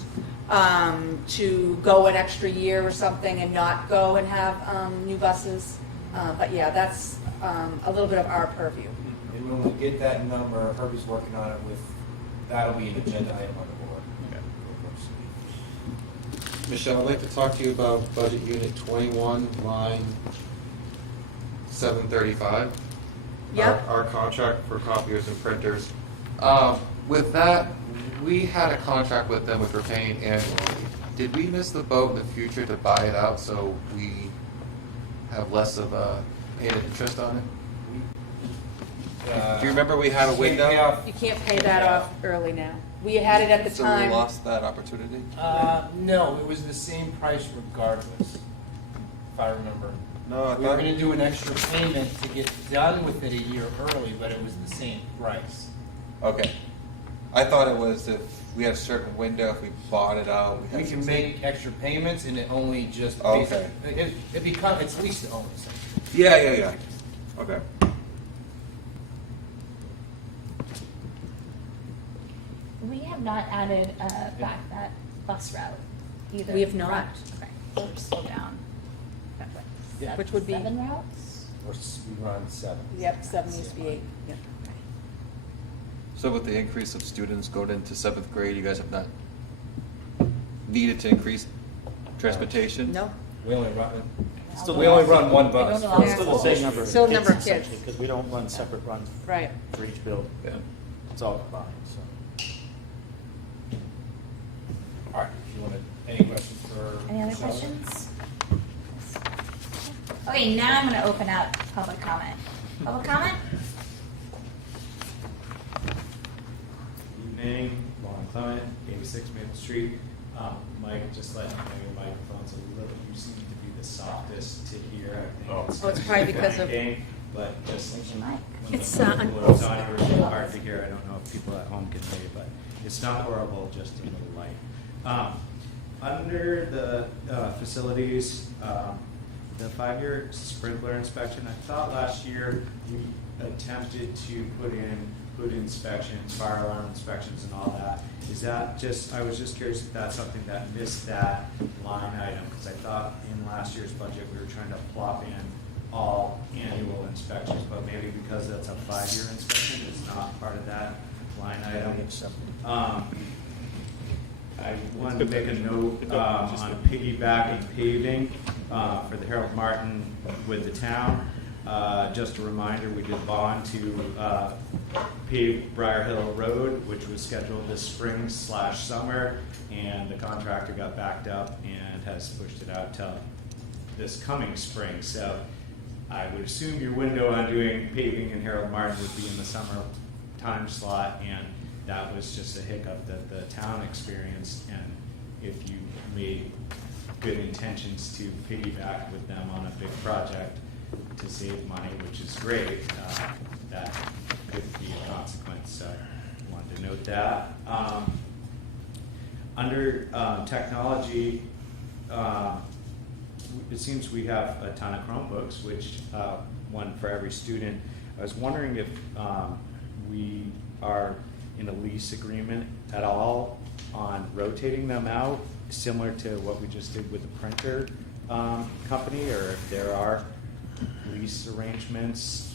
to go an extra year or something and not go and have new buses. But yeah, that's a little bit of our purview. And when we get that number, Herbie's working on it that'll be an agenda item on the board. Okay. Michelle, I'd like to talk to you about budget unit 21, line 735. Yep. Our contract for copiers and printers. With that, we had a contract with them which we're paying annually. Did we miss the boat in the future to buy it out so we have less of a paid interest on it? Do you remember we had a window? You can't pay that off early now. We had it at the So time. we lost that opportunity? No, it was the same price regardless, if I remember. No, I We were thought, gonna do an extra payment to get done with it a year early, but it was the same price. okay. I thought it was if we had a certain window, if we bought it out. We had can some- make extra payments and it only just, Okay. it's lease to own essentially. Yeah. Okay. We have not added back that bus route either. We have not. correct? Okay, we'll slow down. Yeah. Which would be? 7 routes? We run 7. Yep, 7 used to be 8. Yep. So with the increase of students going into 7th grade, you guys have not needed to increase transportation? No. We only run, Still we only run one bus. We don't allow It's still the same number of Still kids, number of kids. essentially, because we don't run separate runs Right. for each building. Yeah. It's all combined, so. All right, if you wanted, any questions for? Any other Michelle? questions? Okay, now I'm gonna open up public comment. Public comment? Evening, Lauren Clement, 86 Maple Street. Mike, just letting you know your microphone's a little, you seem to be the softest to hear. I think Oh, it's probably because of- game, but just Where's your mic? when It's, the on- it's on, it's really hard to hear. I don't know if people at home can hear, but it's not horrible, just a little light. Under the facilities, the 5-year sprinkler inspection, I thought last year we attempted to put in hood inspections, fire alarm inspections and all that. Is that just, I was just curious if that's something that missed that line item, because I thought in last year's budget, we were trying to plop in all annual inspections, but maybe because that's a 5-year inspection, it's not part of that line item. I wanted to make a note on piggybacking paving for the Harold Martin with the town. Just a reminder, we did bond to pave Briar Hill Road, which was scheduled this spring/summer, and the contractor got backed up and has pushed it out till this coming spring. So I would assume your window on doing paving in Harold Martin would be in the summer time slot, and that was just a hiccup that the town experienced. And if you made good intentions to piggyback with them on a big project to save money, which is great, that could be a consequence. So I wanted to note that. Under technology, it seems we have a ton of Chromebooks, which one for every student. I was wondering if we are in a lease agreement at all on rotating them out, similar to what we just did with the printer company, or if there are lease arrangements,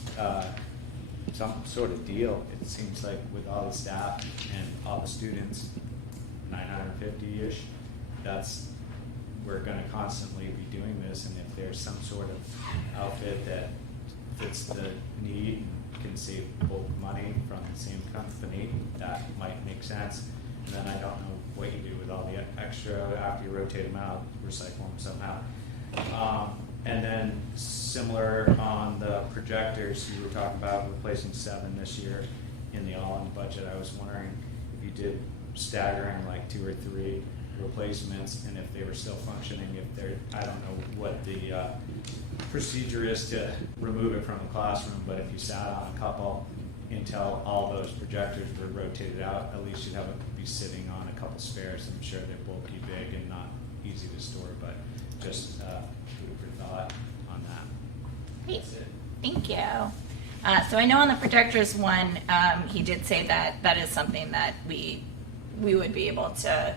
some sort of deal. It seems like with all the staff and all the students, 950-ish, we're gonna constantly be doing this, and if there's some sort of outfit that fits the need and can save both money from the same company, that might make sense. And then I don't know what you do with all the extra after you rotate them out, recycle them somehow. And then similar on the projectors, you were talking about replacing 7 this year in the all-in budget. I was wondering if you did staggering like 2 or 3 replacements, and if they were still functioning, if they're, I don't know what the procedure is to remove it from the classroom, but if you sat on a couple until all those projectors were rotated out, at least you'd have it be sitting on a couple spares. I'm sure they're bulky, big, and not easy to store, but just food for thought on that. Great. That's it. Thank you. So I know on the projectors one, he did say that that is something that we would be able to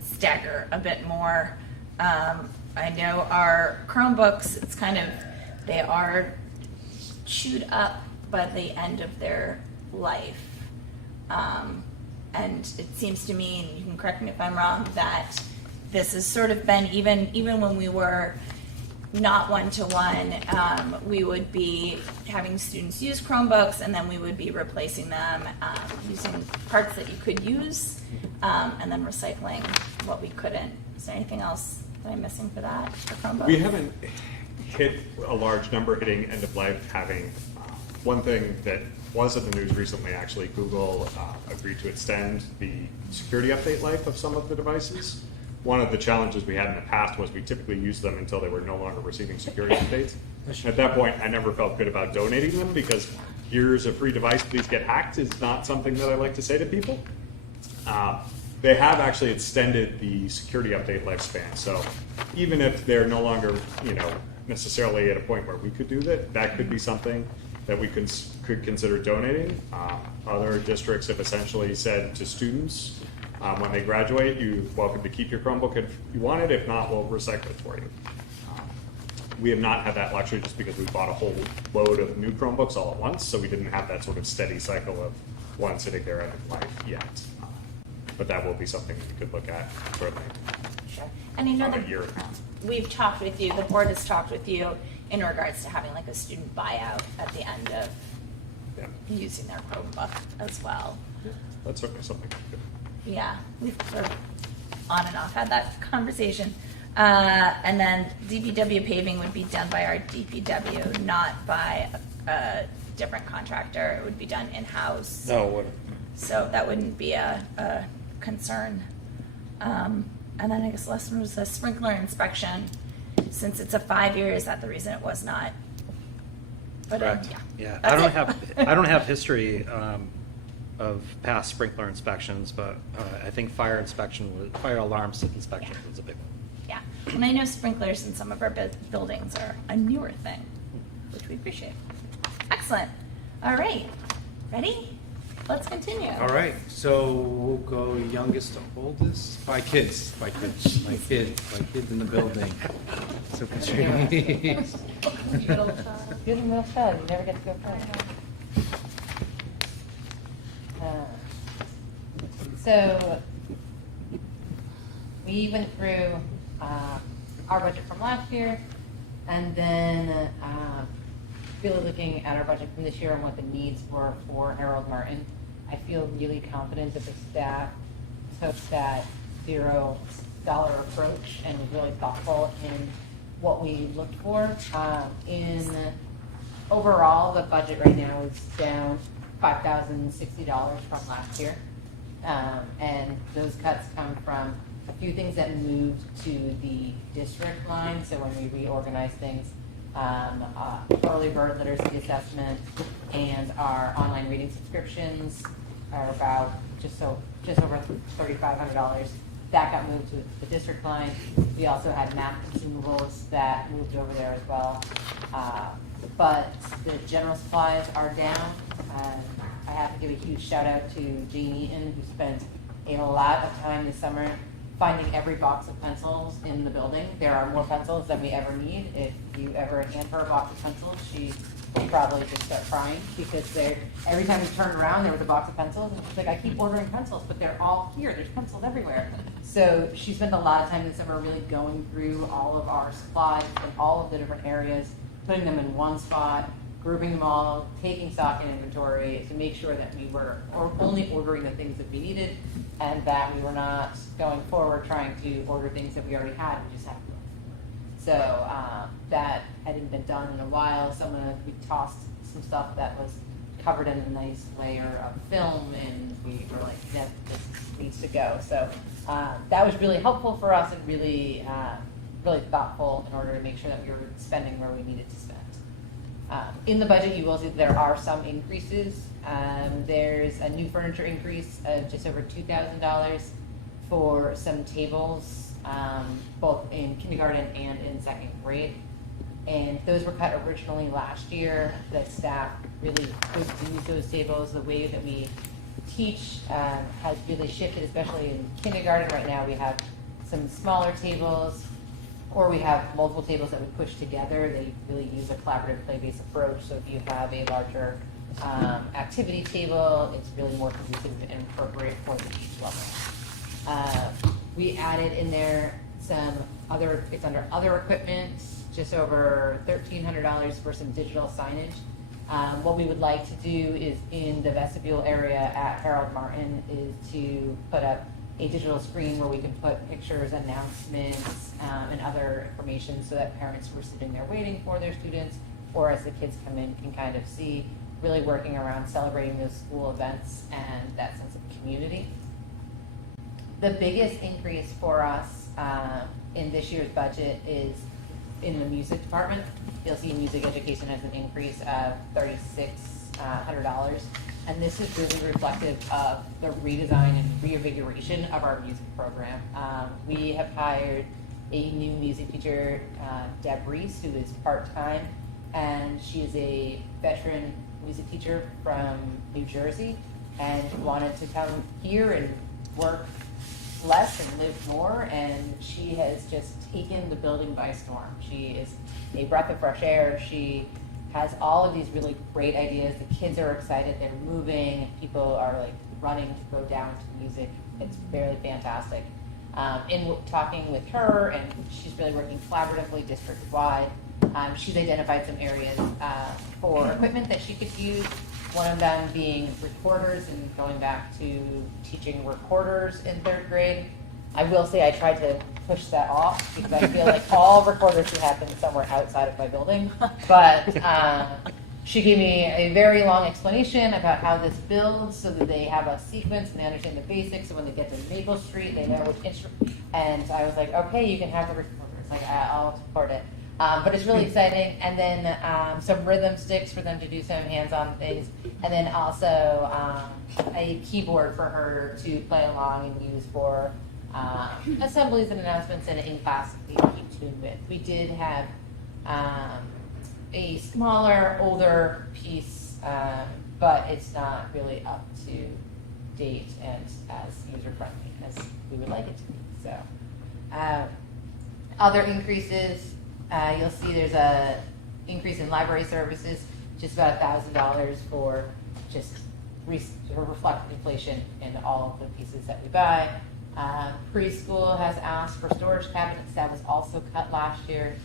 stagger a bit more. I know our Chromebooks, it's kind of, they are chewed up by the end of their life. And it seems to me, and you can correct me if I'm wrong, that this has sort of been, even when we were not one-to-one. We would be having students use Chromebooks, and then we would be replacing them using parts that you could use, and then recycling what we couldn't. Is there anything else that I'm missing for that, for Chromebooks? We haven't hit a large number hitting end of life. Having one thing that was in the news recently, actually, Google agreed to extend the security update life of some of the devices. One of the challenges we had in the past was we typically used them until they were no longer receiving security updates. At that point, I never felt good about donating them because here's a free device, please get hacked is not something that I like to say to people. They have actually extended the security update lifespan. So even if they're no longer, necessarily at a point where we could do that, that could be something that we could consider donating. Other districts have essentially said to students, when they graduate, you're welcome to keep your Chromebook if you want it. If not, we'll recycle it for you. We have not had that luxury just because we bought a whole load of new Chromebooks all at once, so we didn't have that sort of steady cycle of one sitting there end of life yet. But that will be something we could look at shortly. Sure. And I know About that a year from now. we've talked with you, the board has talked with you in regards to having like a student buyout at the end of Yeah. using their Chromebook as well. That's certainly something we could. Yeah, we've sort of on and off had that conversation. And then DPW paving would be done by our DPW, not by a different contractor. It would be done in-house. No, it wouldn't. So that wouldn't be a concern. And then I guess the last one was the sprinkler inspection. Since it's a 5-year, is that the reason it was not? But, Correct. yeah. I That's don't it. have history of past sprinkler inspections, but I think fire alarm inspection was a big one. Yeah, and I know sprinklers in some of our buildings are a newer thing, which we appreciate. Excellent. All right, ready? Let's continue. All right, so we'll go youngest to oldest. My kids, my kids in the building. So considering these. You're the middle child, you never get to go first. So, we went through our budget from last year, and then really looking at our budget from this year and what the needs were for Harold Martin. I feel really confident that the staff took that $0 approach and was really thoughtful in what we looked for. Overall, the budget right now is down $5,060 from last year. And those cuts come from a few things that moved to the district line. So when we reorganized things, early bird literacy assessment and our online reading subscriptions are about just over $3,500. That got moved to the district line. We also had math consumables that moved over there as well. But the general supplies are down. I have to give a huge shout out to Jane Eaton, who spent a lot of time this summer finding every box of pencils in the building. There are more pencils than we ever need. If you ever hand her a box of pencils, she probably just start crying because every time we turned around, there was a box of pencils, and she's like, I keep ordering pencils, but they're all here. There's pencils everywhere. So she spent a lot of time this summer really going through all of our supplies from all of the different areas, putting them in one spot, grouping them all, taking stock and inventory to make sure that we were only ordering the things that we needed and that we were not going forward trying to order things that we already had. We just had to. So that hadn't been done in a while. We tossed some stuff that was covered in a nice layer of film, and we were like, yeah, this needs to go. So that was really helpful for us and really, really thoughtful in order to make sure that we were spending where we needed to spend. In the budget, you will see there are some increases. There's a new furniture increase of just over $2,000 for some tables, both in kindergarten and in second grade. And those were cut originally last year. The staff really could use those tables. The way that we teach has really shifted, especially in kindergarten. Right now we have some smaller tables, or we have multiple tables that we push together. They really use a collaborative play-based approach. So if you have a larger activity table, it's really more conducive and appropriate for the each level. We added in there some other, it's under other equipment, just over $1,300 for some digital signage. What we would like to do is in the vestibule area at Harold Martin is to put up a digital screen where we can put pictures, announcements, and other information so that parents who are sitting there waiting for their students or as the kids come in can kind of see, really working around celebrating those school events and that sense of community. The biggest increase for us in this year's budget is in the music department. You'll see music education has an increase of $3,600. And this is really reflective of the redesign and reinvigoration of our music program. We have hired a new music teacher, Deb Reese, who is part-time, and she is a veteran music teacher from New Jersey and wanted to come here and work less and live more, and she has just taken the building by storm. She is a breath of fresh air. She has all of these really great ideas. The kids are excited, they're moving, people are like running to go down to music. It's really fantastic. In talking with her, and she's really working collaboratively district-wide, she's identified some areas for equipment that she could use. One of them being recorders and going back to teaching recorders in 3rd grade. I will say I tried to push that off because I feel like all recorders should happen somewhere outside of my building. But she gave me a very long explanation about how this builds so that they have a sequence and they understand the basics. So when they get to Maple Street, they know which instrument. And I was like, okay, you can have the recorders. Like, I'll support it. But it's really exciting. And then some rhythm sticks for them to do some hands-on things. And then also a keyboard for her to play along and use for assemblies and announcements and in class to keep tune with. We did have a smaller, older piece, but it's not really up to date and as user-friendly as we would like it to be. So, other increases, you'll see there's a increase in library services, just about $1,000 for just reflect inflation in all of the pieces that we buy. Preschool has asked for storage cabinets. That was also cut last year.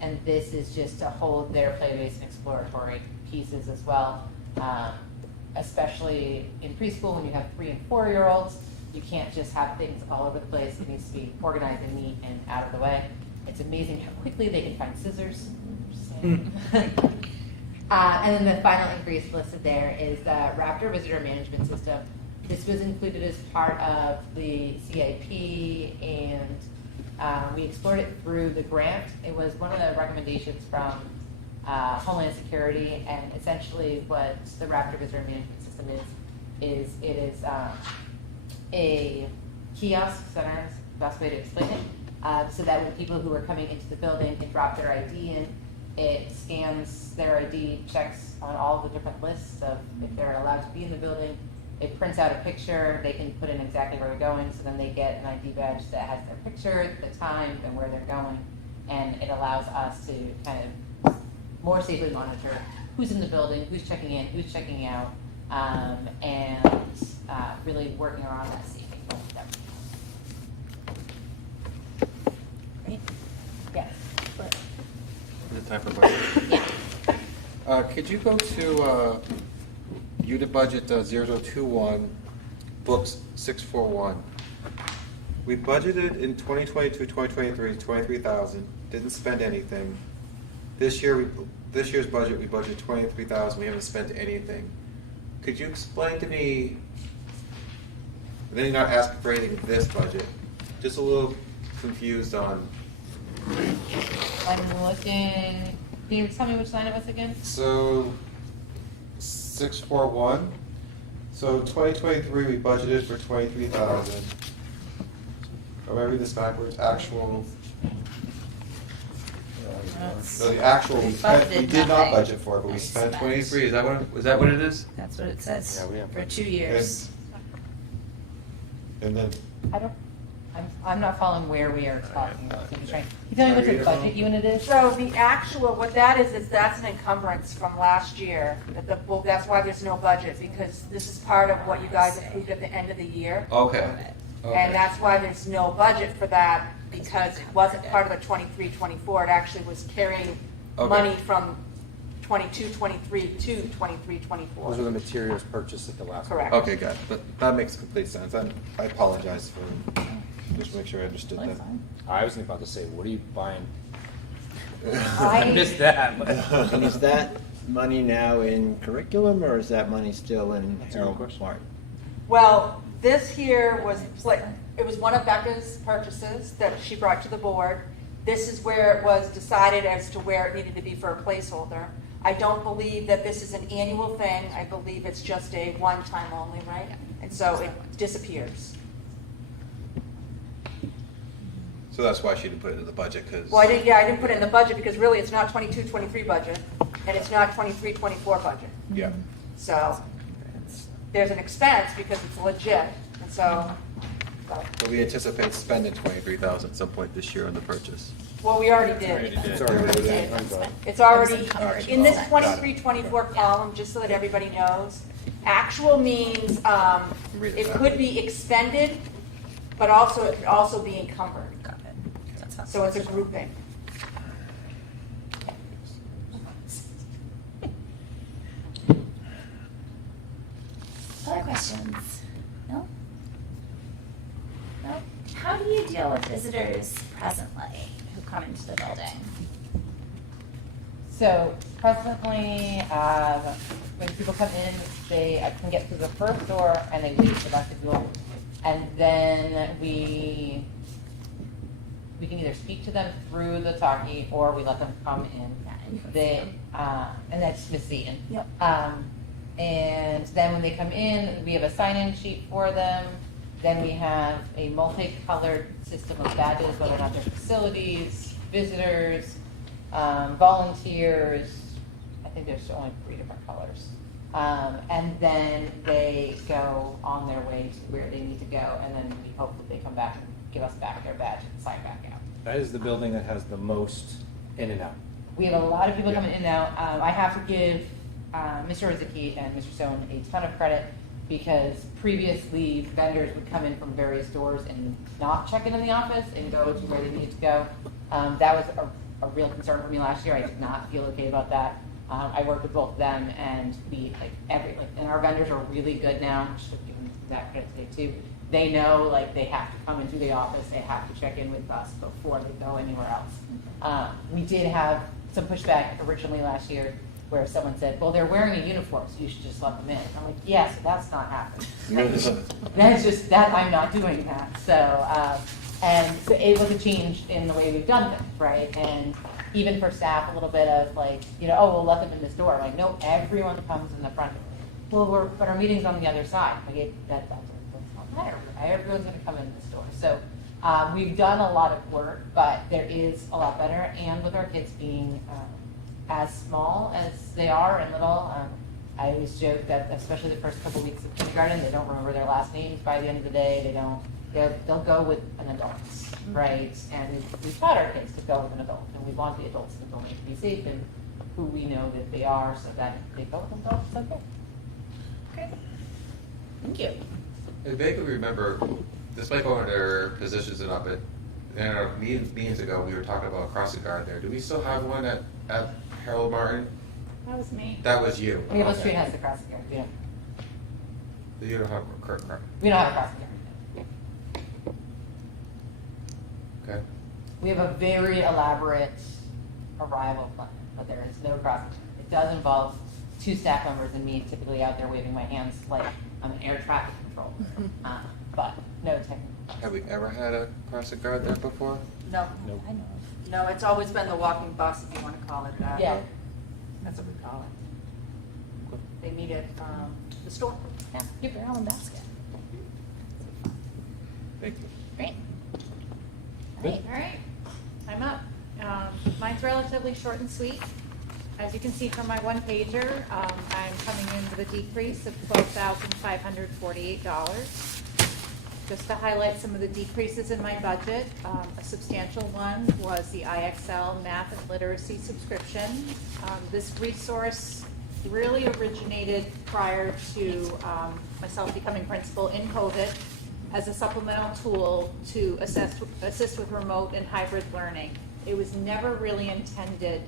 And this is just to hold their play-based and exploratory pieces as well. Especially in preschool when you have 3- and 4-year-olds, you can't just have things all over the place. It needs to be organized and neat and out of the way. It's amazing how quickly they can find scissors. And then the final increase listed there is the Raptor Visitor Management System. This was included as part of the CIP, and we explored it through the grant. It was one of the recommendations from Homeland Security, and essentially what the Raptor Visitor Management System is it is a kiosk center, is the best way to explain it, so that when people who are coming into the building can drop their ID in, it scans their ID, checks on all the different lists of if they're allowed to be in the building. It prints out a picture, they can put in exactly where they're going, so then they get an ID badge that has their picture, the time, and where they're going. And it allows us to kind of more safely monitor who's in the building, who's checking in, who's checking out, and really working around that safety. Great. Yes. Is it time for questions? Yeah. Could you go to unit budget 0021, books 641? We budgeted in 2022, 2023, 23,000, didn't spend anything. This year's budget, we budgeted 23,000, we haven't spent anything. Could you explain to me, and then you're not asking for anything in this budget, just a little confused on. I'm looking, can you tell me which line it was again? So 641. So 2023 we budgeted for 23,000. Am I reading this backwards? Actual. No, the actual we spent. We did not budget for, but we spent 23. Is that what it is? That's what it says Yeah, we have for budget. 2 years. And then I'm not following where we are talking about. So I'm trying. Can you tell me what the budget unit is? So the actual, what that is that's an encumbrance from last year. Well, that's why there's no budget, because this is part of what you guys approved at the end of the year. Okay. And that's why there's no budget for that because it wasn't part of the 23-24. It actually was carrying Okay. money from 22-23 to 23-24. Those were the materials purchased at the last. Correct. Okay, got it. That makes complete sense. I apologize for, just to make sure I understood that. I was about to say, what are you buying? I- missed that. but- And is that money now in curriculum, or is that money still in That's a good Harold question. Smart? Well, this here was, it was one of Becca's purchases that she brought to the board. This is where it was decided as to where it needed to be for a placeholder. I don't believe that this is an annual thing. I believe it's just a one-time only, right? And so it disappears. So that's why she didn't put it in the budget, because. Well, I didn't put it in the budget because really it's not 22-23 budget, and it's not 23-24 budget. Yeah. So there's an expense because it's legit, and so, But we anticipate spending 23,000 at some point this year on the purchase. well, we already did. It's already did. done. It's already, Alright. in this Got it. 23-24 column, just so that everybody knows, actual means, Read it it back. could be expended, but also, it could also be encumbered. Got it. That sounds So it's a grouping. Other questions? No? No? How do you deal with visitors presently who come into the building? So presently, when people come in, they can get through the first door and they leave the vestibule. And then we can either speak to them through the talkie or we let them come in. And that's Miss Seaton. Yep. And then when they come in, we have a sign-in sheet for them. Then we have a multicolored system of badges, whether or not they're facilities, visitors, volunteers. I think there's only 3 different colors. And then they go on their way to where they need to go, and then we hope that they come back and give us back their badge and sign back out. That is the building that has the most in and out. We have a lot of people coming in now. I have to give Mr. Riziki and Mr. Stone a ton of credit because previously vendors would come in from various doors and not check in the office and go to where they needed to go. That was a real concern for me last year. I did not feel okay about that. I worked with both of them, and and our vendors are really good now. Should give them that credit today too. They know they have to come into the office. They have to check in with us before they go anywhere else. We did have some pushback originally last year where someone said, "Well, they're wearing a uniform, so you should just let them in." I'm like, "Yeah, so that's not happening. That's just that I'm not doing that." So. And so it was a change in the way we've done things, right? And even for staff, a little bit of oh, we'll let them in this door. Like, no, everyone comes in the front door. Well, but our meeting's on the other side. That's not matter. Everyone's going to come in this door. So we've done a lot of work, but there is a lot better. And with our kids being as small as they are and little, I always joke that especially the first couple weeks of kindergarten, they don't remember their last names by the end of the day. They don't. They'll go with an adult, right? And we've taught our kids to go with an adult, and we want the adults to go to be safe and who we know that they are, so that if they go with adults, it's okay. Great. Thank you. I vaguely remember, despite going under positions and up, in our meetings ago, we were talking about a crossing guard there. Do we still have one at Harold Martin? That was me. That was you. Naval Street has the crossing guard, yeah. You don't have correct. We don't have a crossing guard. Okay. We have a very elaborate arrival plan, but there is no crossing guard. It does involve 2 staff members and me typically out there waving my hands like I'm an air traffic control, but no technical. Have we ever had a crossing guard there before? No. Nope. I know. No, it's always been the walking bus, if you want to call it that. Yeah. That's what we call it. They meet at the store. Yeah, you have your own basket. Thank you. Great. All right, I'm up. Mine's relatively short and sweet. As you can see from my one pager, I'm coming in with a decrease of $12,548. Just to highlight some of the decreases in my budget, a substantial one was the IXL Math and Literacy subscription. This resource really originated prior to myself becoming principal in COVID. as a supplemental tool to assist with remote and hybrid learning. It was never really intended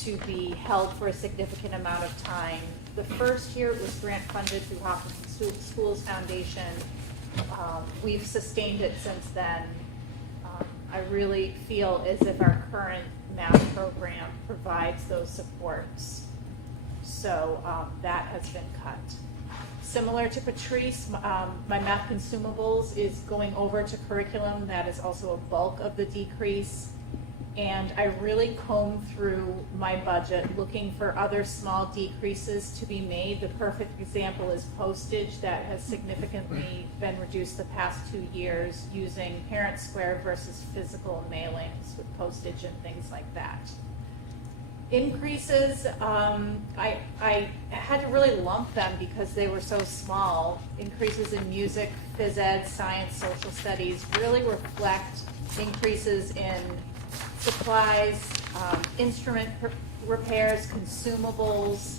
to be held for a significant amount of time. The first year it was grant funded through Hopkinton Schools Foundation. We've sustained it since then. I really feel as if our current math program provides those supports. So that has been cut. Similar to Patrice, my math consumables is going over to curriculum. That is also a bulk of the decrease. And I really combed through my budget looking for other small decreases to be made. The perfect example is postage that has significantly been reduced the past 2 years using Parent Square versus physical mailings with postage and things like that. Increases, I had to really lump them because they were so small. Increases in music, phys ed, science, social studies really reflect increases in supplies, instrument repairs, consumables.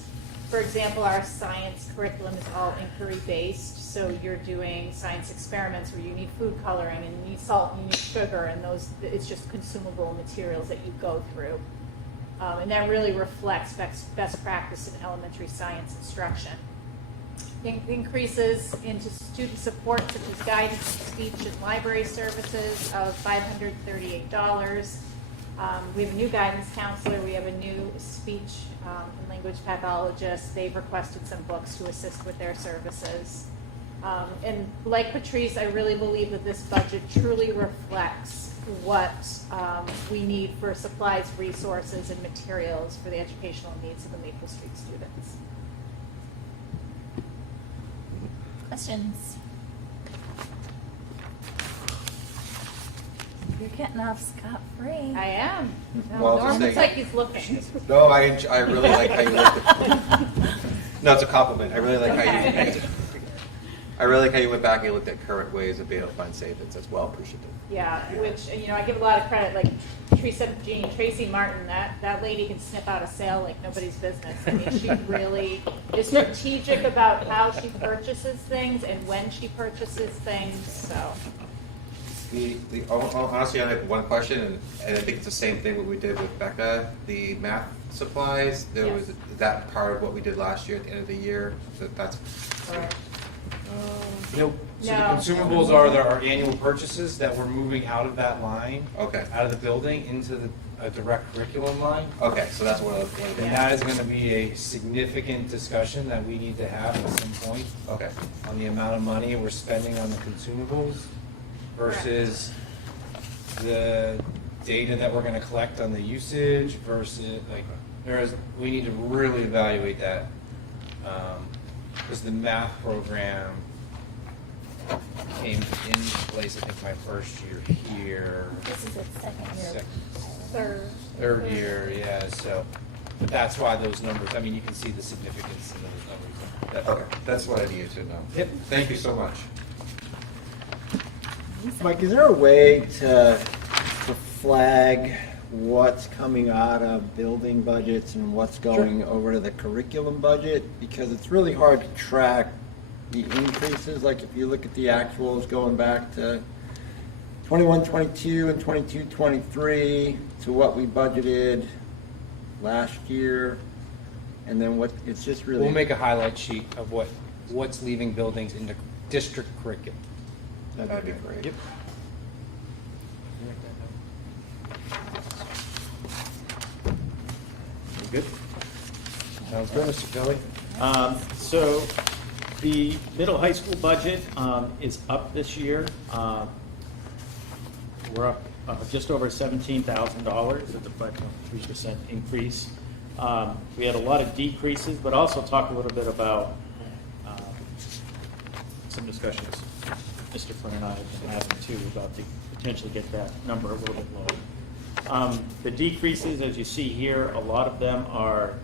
For example, our science curriculum is all inquiry-based, so you're doing science experiments where you need food coloring and you need salt and you need sugar, and those, it's just consumable materials that you go through. And that really reflects best practice in elementary science instruction. Increases into student support such as guidance, speech, and library services of $538. We have a new guidance counselor. We have a new speech and language pathologist. They've requested some books to assist with their services. And like Patrice, I really believe that this budget truly reflects what we need for supplies, resources, and materials for the educational needs of the Maple Street students. Questions? You're getting off scot-free. I am. Well, Norm just looks saying- like he's looking. No, I really like how you looked at. No, it's a compliment. I really like how you. I really like how you went back and you looked at current ways of being able to find savings. That's well appreciated. Yeah, which, you know, I give a lot of credit, like Tracy Martin, that lady can sniff out a sale like nobody's business. I mean, she really is strategic about how she purchases things and when she purchases things, so. Honestly, I have one question, and I think it's the same thing what we did with Becca. The math supplies, there was that part of what we did last year at the end of the year. That's Correct. Nope. So No. the consumables are our annual purchases that we're moving out of that line. Okay. Out of the building into a direct curriculum line. Okay, so that's one of the. And that is going to be a significant discussion that we need to have at some point. Okay. On the amount of money we're spending on the consumables versus the data that we're going to collect on the usage versus, like, we need to really evaluate that. Because the math program came into place, I think, my first year here. This is its second year. Third year, yeah, so, but that's why those numbers, I mean, you can see the significance in those numbers. Okay, that's what I needed to know. Yep. Thank you so much. Mike, is there a way to flag what's coming out of building budgets and what's going over to the curriculum budget? Because it's really hard to track the increases. Like if you look at the actuals going back to 21-22 and 22-23 to what we budgeted last year, and then what, it's just really. We'll make a highlight sheet of what's leaving buildings into district curriculum. That'd be great. Yep. Good. Sounds good, Mr. Kelly. So the middle high school budget is up this year. We're up just over $17,000. It's a 5.3% increase. We had a lot of decreases, but also talk a little bit about some discussions Mr. Flynn and I have been having too about the potentially get that number a little bit lower. The decreases, as you see here, a lot of them are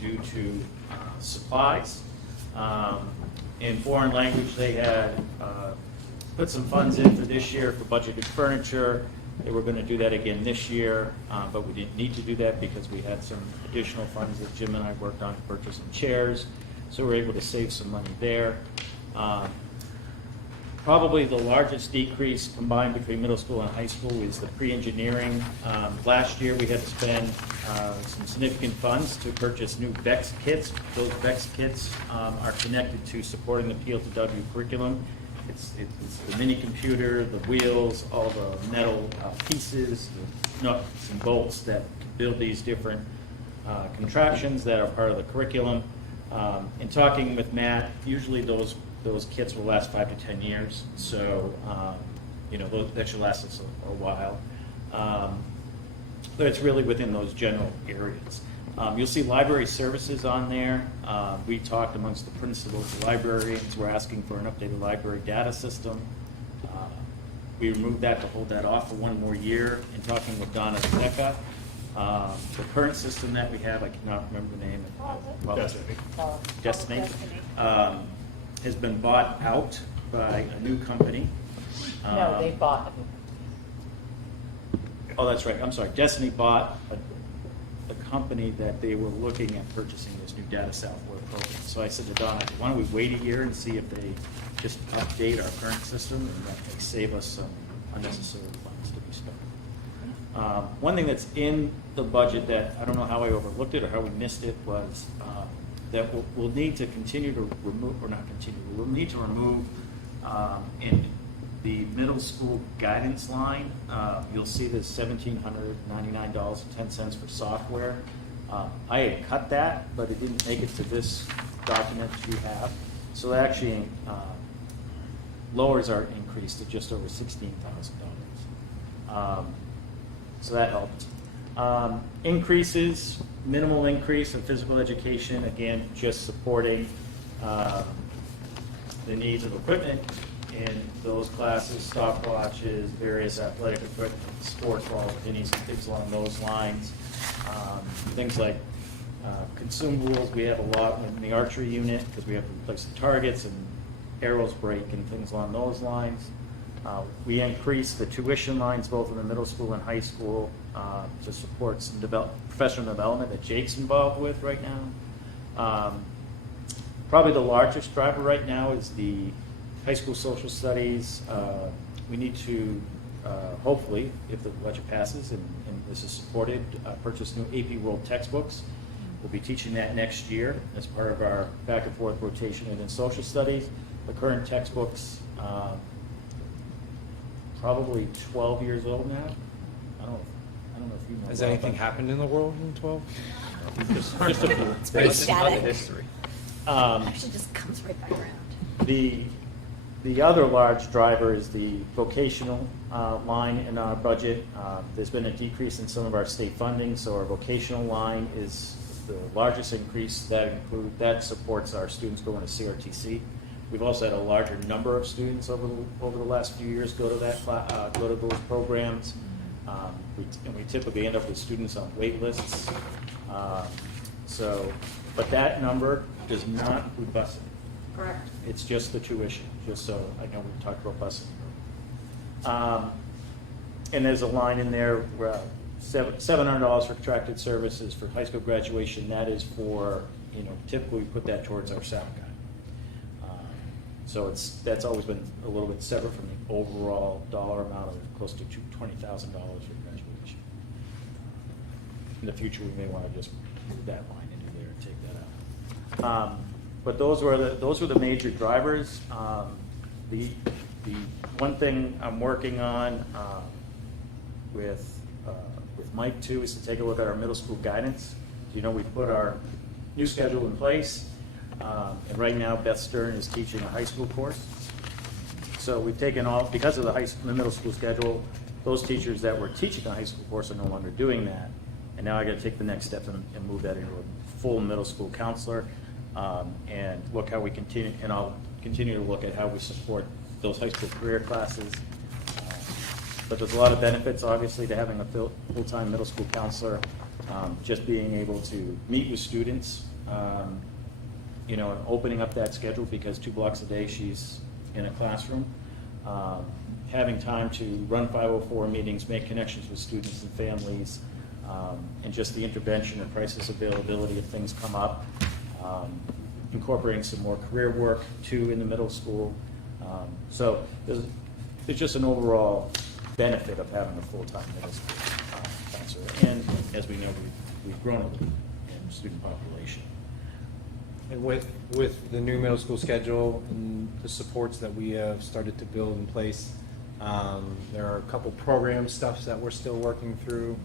due to supplies. In foreign language, they had put some funds in for this year for budgeted furniture. They were going to do that again this year, but we didn't need to do that because we had some additional funds that Jim and I worked on to purchase some chairs. So we were able to save some money there. Probably the largest decrease combined between middle school and high school is the pre-engineering. Last year, we had to spend some significant funds to purchase new VEX kits. Those VEX kits are connected to supporting the PL2W curriculum. It's the mini computer, the wheels, all the metal pieces, the nuts and bolts that build these different contraptions that are part of the curriculum. In talking with Matt, usually those kits will last 5 to 10 years, so that should last us a while. But it's really within those general areas. You'll see library services on there. We talked amongst the principals, the librarians, we're asking for an updated library data system. We removed that to hold that off for one more year. In talking with Donna Zecca, the current system that we have, I cannot remember the name. Destiny. Has been bought out by a new company. No, they bought them. Oh, that's right. I'm sorry. Destiny bought a company that they were looking at purchasing this new data software program. So I said to Donna, why don't we wait a year and see if they just update our current system, and that may save us some unnecessary funds to be spent. One thing that's in the budget that I don't know how I overlooked it or how we missed it was that we'll need to continue to remove, or not continue, we'll need to remove in the middle school guidance line, you'll see this $1,799.10 for software. I had cut that, but it didn't make it to this document you have. So that actually lowers our increase to just over $16,000. So that helped. Increases, minimal increase in physical education, again, just supporting the needs of equipment in those classes, stopwatches, various athletic equipment, sports balls, pennies, and things along those lines. Things like consumables, we have a lot in the archery unit because we have to replace the targets and arrows break and things along those lines. We increased the tuition lines both in the middle school and high school to support some professional development that Jake's involved with right now. Probably the largest driver right now is the high school social studies. We need to, hopefully, if the budget passes and this is supported, purchase new AP World textbooks. We'll be teaching that next year as part of our back and forth rotation in social studies. The current textbooks, probably 12 years old now. I don't know if you know. Has anything happened in the world in 12? Just a few. It's pretty static. History. Actually just comes right back around. The other large driver is the vocational line in our budget. There's been a decrease in some of our state funding, so our vocational line is the largest increase. That supports our students going to CRTC. We've also had a larger number of students over the last few years go to those programs. And we typically end up with students on wait lists. But that number does not include busing. Correct. It's just the tuition, just so I know we talked about busing. And there's a line in there where $700 for contracted services for high school graduation. That is for, typically we put that towards our sound guy. So that's always been a little bit separate from the overall dollar amount of close to $20,000 for graduation. In the future, we may want to just move that line into there and take that out. But those were the major drivers. The one thing I'm working on with Mike too is to take a look at our middle school guidance. We put our new schedule in place. And right now, Beth Stern is teaching a high school course. So we've taken because of the middle school schedule, those teachers that were teaching the high school course are no longer doing that. And now I got to take the next step and move that into a full middle school counselor and look how we continue. And I'll continue to look at how we support those high school career classes. But there's a lot of benefits, obviously, to having a full-time middle school counselor. Just being able to meet with students. And opening up that schedule because 2 blocks a day she's in a classroom. Having time to run 504 meetings, make connections with students and families, and just the intervention and crisis availability if things come up. Incorporating some more career work too in the middle school. So there's just an overall benefit of having a full-time middle school counselor. And as we know, we've grown a little in student population. And with the new middle school schedule and the supports that we have started to build in place, there are a couple program stuffs that we're still working through.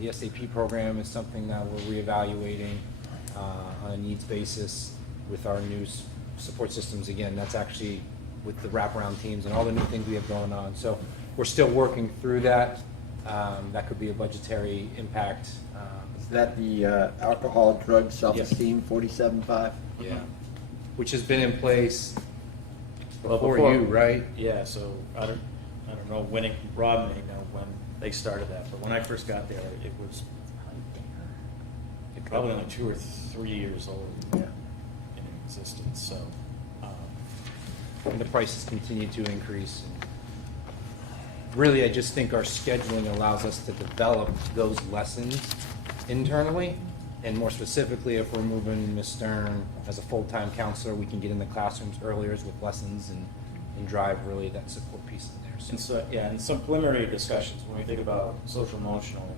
The SAP program is something that we're reevaluating on a needs basis with our new support systems. Again, that's actually with the wraparound teams and all the new things we have going on. So we're still working through that. That could be a budgetary impact. Is that the alcohol, drug, self-esteem, 47.5? Yeah, which has been in place Well, before you, right? Yeah, so I don't know when Rob may know when they started that, but when I first got there, it was probably only 2 or 3 years old in existence, so. And the prices continue to increase. Really, I just think our scheduling allows us to develop those lessons internally. And more specifically, if we're moving Ms. Stern as a full-time counselor, we can get in the classrooms earlier with lessons and drive really that support piece in there. And so, yeah, and some preliminary discussions, when we think about social emotional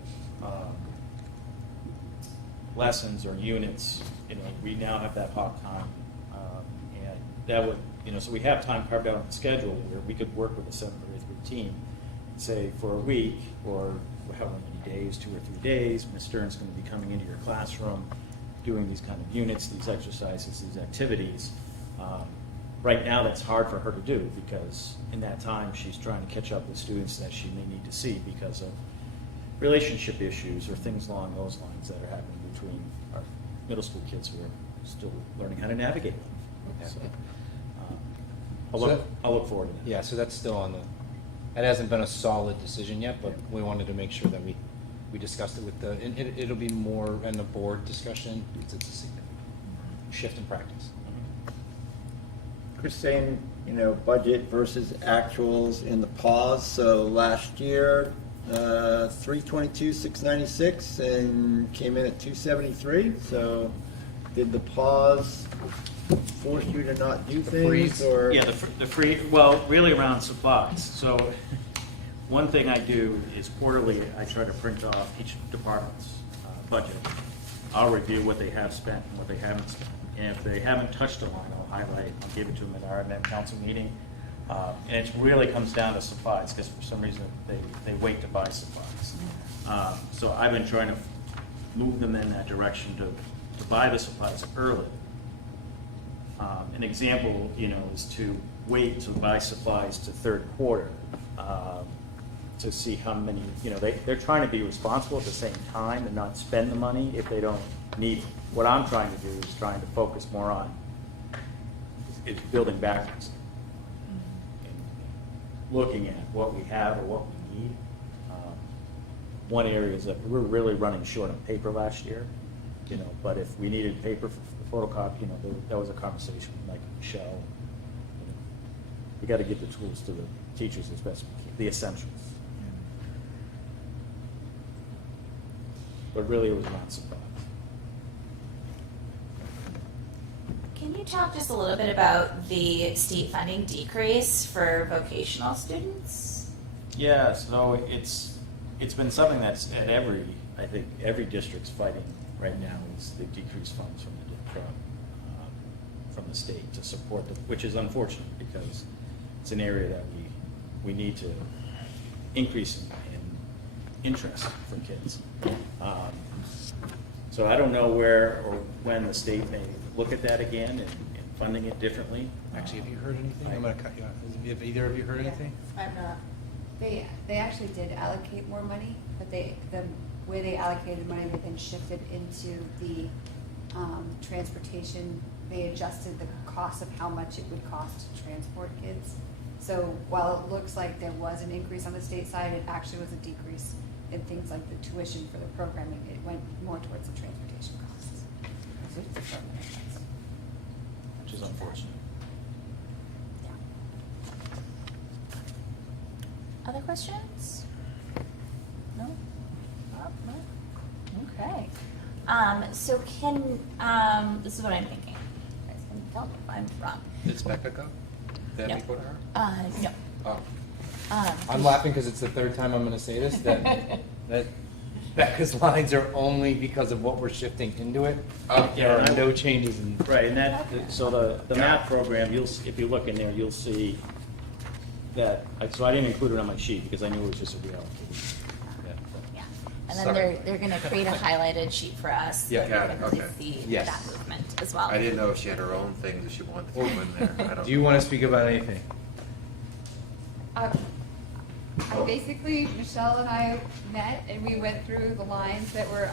lessons or units, we now have that hot time. And that would, so we have time carved out on the schedule where we could work with the 7th or 8th grade team, say for a week or however many days, 2 or 3 days, Ms. Stern's going to be coming into your classroom, doing these kind of units, these exercises, these activities. Right now, that's hard for her to do because in that time, she's trying to catch up with students that she may need to see because of relationship issues or things along those lines that are happening between our middle school kids who are still learning how to navigate life. So, I'll look forward to that. Yeah, so that's still on the, it hasn't been a solid decision yet, but we wanted to make sure that we discussed it with and it'll be more in the board discussion because it's a significant shift in practice. Chris saying, budget versus actuals in the pause. So last year, 322, 696, and came in at 273. So did the pause force you to not do things? freeze. Or Yeah, the free, well, really around supplies. So one thing I do is quarterly, I try to print off each department's budget. I'll review what they have spent and what they haven't spent. And if they haven't touched a line, I'll highlight, I'll give it to them at our RMM council meeting. And it really comes down to supplies because for some reason they wait to buy supplies. So I've been trying to move them in that direction to buy the supplies early. An example, is to wait to buy supplies to third quarter to see how many, they're trying to be responsible at the same time and not spend the money if they don't need it. What I'm trying to do is trying to focus more on is building backwards. Looking at what we have or what we need. One area is that we're really running short on paper last year, but if we needed paper for photocopy, that was a conversation with Mike and Michelle. We got to give the tools to the teachers as best we can, the essentials. But really it was around supplies. Can you talk just a little bit about the state funding decrease for vocational students? Yeah, so it's been something that's at I think every district's fighting right now is the decreased funds from the state to support them, which is unfortunate because it's an area that we need to increase in interest for kids. So I don't know where or when the state may look at that again and funding it differently. Actually, have you heard anything? I'm going to cut you off. Have either of you heard anything? I'm not. They actually did allocate more money, but the way they allocated money, they then shifted into the transportation. They adjusted the cost of how much it would cost to transport kids. So while it looks like there was an increase on the state side, it actually was a decrease in things like the tuition for the programming. It went more towards the transportation costs. Which is unfortunate. Other questions? No? No? Okay. So this is what I'm thinking. You guys can tell me if I'm wrong. Did Becca go? Then No. we go to her? No. Oh. I'm laughing because it's the third time I'm gonna say this, that Becca's lines are only because of what we're shifting into it. Oh, There are no changes in. Right, and that, so the math program, if you look in there, you'll see that, so I didn't include it on my sheet because I knew it was just a reallocation. Yeah. And then Sorry. they're gonna create a highlighted sheet for us. Yeah, that got we it, can really okay. see Yes. that movement as well. I didn't know if she had her own things that she wanted to put in there. I don't Do you want to speak about anything? Basically, Michelle and I met and we went through the lines that were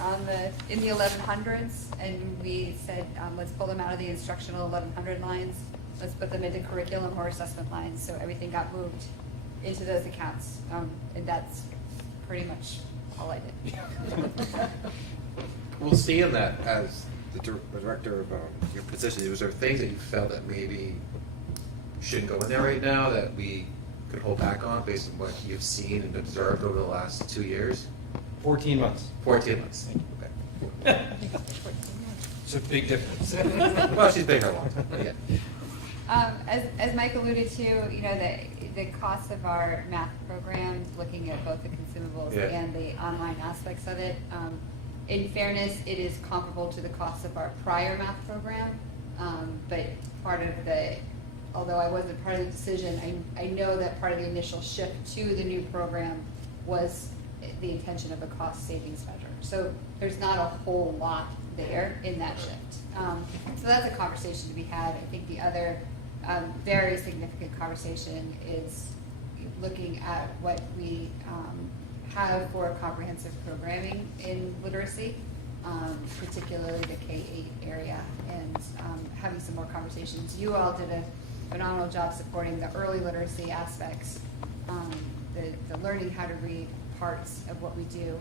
in the 1100s, and we said, let's pull them out of the instructional 1100 lines. Let's put them into curriculum or assessment lines. So everything got moved into those accounts. And that's pretty much all I did. Well, seeing that as the director of your position, was there things that you felt that maybe shouldn't go in there right now that we could hold back on based on what you've seen and observed over the last 2 years? 14 months. 14 months. Okay. It's a big difference. Well, she's been here a long time. Yeah. As Mike alluded to, the cost of our math program, looking at both the consumables Yeah. and the online aspects of it, in fairness, it is comparable to the cost of our prior math program. But although I wasn't part of the decision, I know that part of the initial shift to the new program was the intention of a cost savings measure. So there's not a whole lot there in that shift. So that's a conversation to be had. I think the other very significant conversation is looking at what we have for comprehensive programming in literacy, particularly the K-8 area, and having some more conversations. You all did a phenomenal job supporting the early literacy aspects, the learning how to read parts of what we do,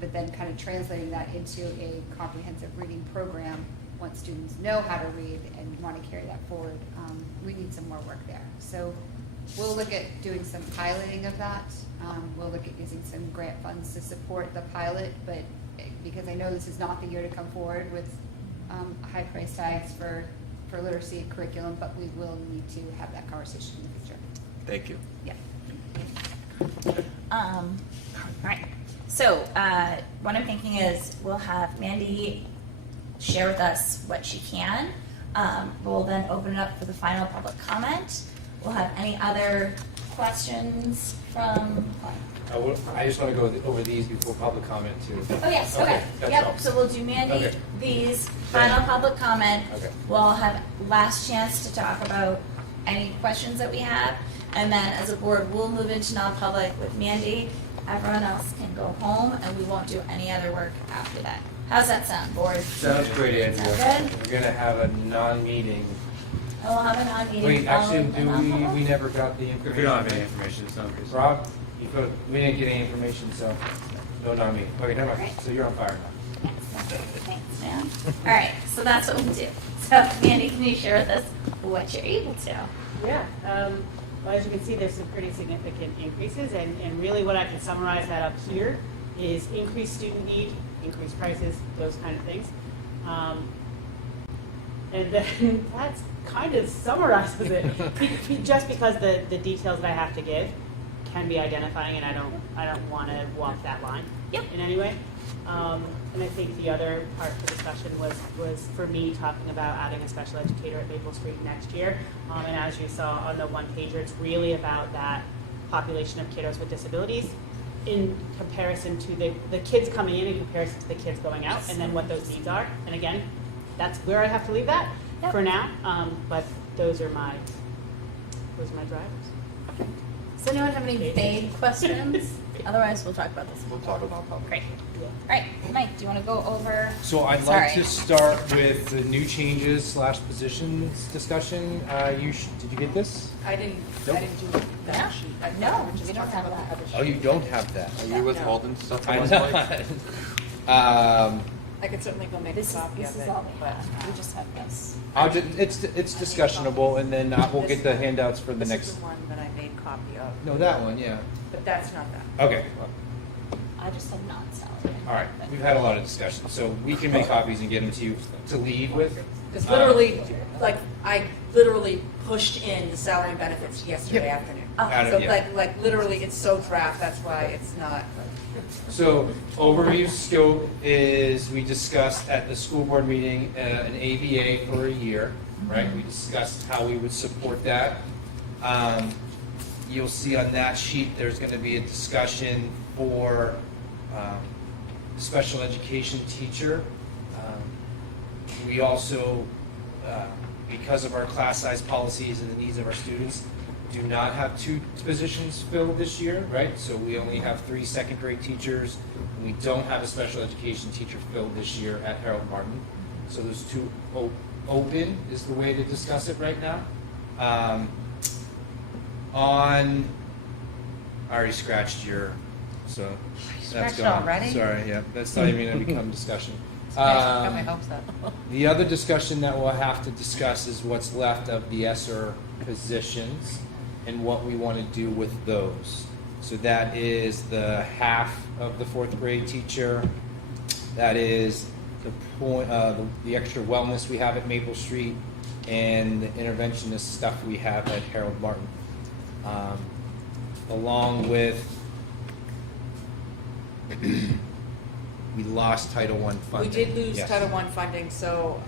but then kind of translating that into a comprehensive reading program. Once students know how to read and want to carry that forward, we need some more work there. So we'll look at doing some piloting of that. We'll look at using some grant funds to support the pilot, but because I know this is not the year to come forward with high price tags for literacy curriculum, but we will need to have that conversation in the future. Thank you. Yeah. All right. So what I'm thinking is we'll have Mandy share with us what she can. We'll then open it up for the final public comment. We'll have any other questions from. I just want to go over these before public comment too. Oh, yes, okay. that's Yep, all. so we'll do Mandy, Okay. these, final public comment. Okay. We'll have last chance to talk about any questions that we have. And then as a board, we'll move into non-public with Mandy. Everyone else can go home and we won't do any other work after that. How's that sound, board? Sounds great, Andrea. Sound good? We're gonna have a non-meeting. We'll have a non-meeting. Wait, actually, following the non-public? we never got the information. If you don't have any information, it's not. Rob, we didn't get any information, so no non-meeting. Okay, never mind. Right. So you're on fire now. Thanks, man. All right, so that's what we'll do. So Mandy, can you share with us what you're able to? Yeah, well, as you can see, there's some pretty significant increases, and really what I can summarize that up here is increased student need, increased prices, those kind of things. And then that kind of summarizes it, just because the details that I have to give can be identifying, and I don't want to walk that line in any way. And I think the other part of the discussion was for me talking about adding a special educator at Maple Street next year. And as you saw on the one pager, it's really about that population of kiddos with disabilities in comparison to the kids coming in comparison to the kids going out, and then what those needs are. And again, that's where I have to leave that for now. But those are my drivers. Does anyone have any vague questions? Otherwise, we'll talk about this. We'll talk about public. Great. All right, Mike, do you want to go over? So I'd like to start with the new changes / positions discussion. Did you get this? I didn't Nope. do that sheet. No, We're just we don't talking have about the that. other sheet. Oh, you don't have that. Are you withholding stuff from I us, know. Mike? I could certainly go make a copy This of is it. all we have. We just have this. It's discussionable, and then we'll get the handouts for the This next. is the one that I made copy of. No, that one, yeah. But that's not that. Okay. I just said non-salary. All right, we've had a lot of discussion, so we can make copies and get them to you to leave with. Because literally, like, I literally pushed in the salary and benefits yesterday afternoon. Out of- So yeah. like literally, it's so draft, that's why it's not. So overview scope is, we discussed at the school board meeting, an ABA for a year, right? We discussed how we would support that. You'll see on that sheet, there's gonna be a discussion for, special education teacher. We also, because of our class size policies and the needs of our students, do not have 2 positions filled this year, right? So we only have 3 second grade teachers, and we don't have a special education teacher filled this year at Harold Martin. So those 2 open is the way to discuss it right now. I already scratched your, so that's scratched it gone. already? Sorry, yeah, that's not even gonna become discussion. Got my hopes up. The other discussion that we'll have to discuss is what's left of the ESSER positions and what we want to do with those. So that is the half of the 4th grade teacher. That is the extra wellness we have at Maple Street and the interventionist stuff we have at Harold Martin. Along with, we lost Title I funding. We did lose Yes. Title I funding, so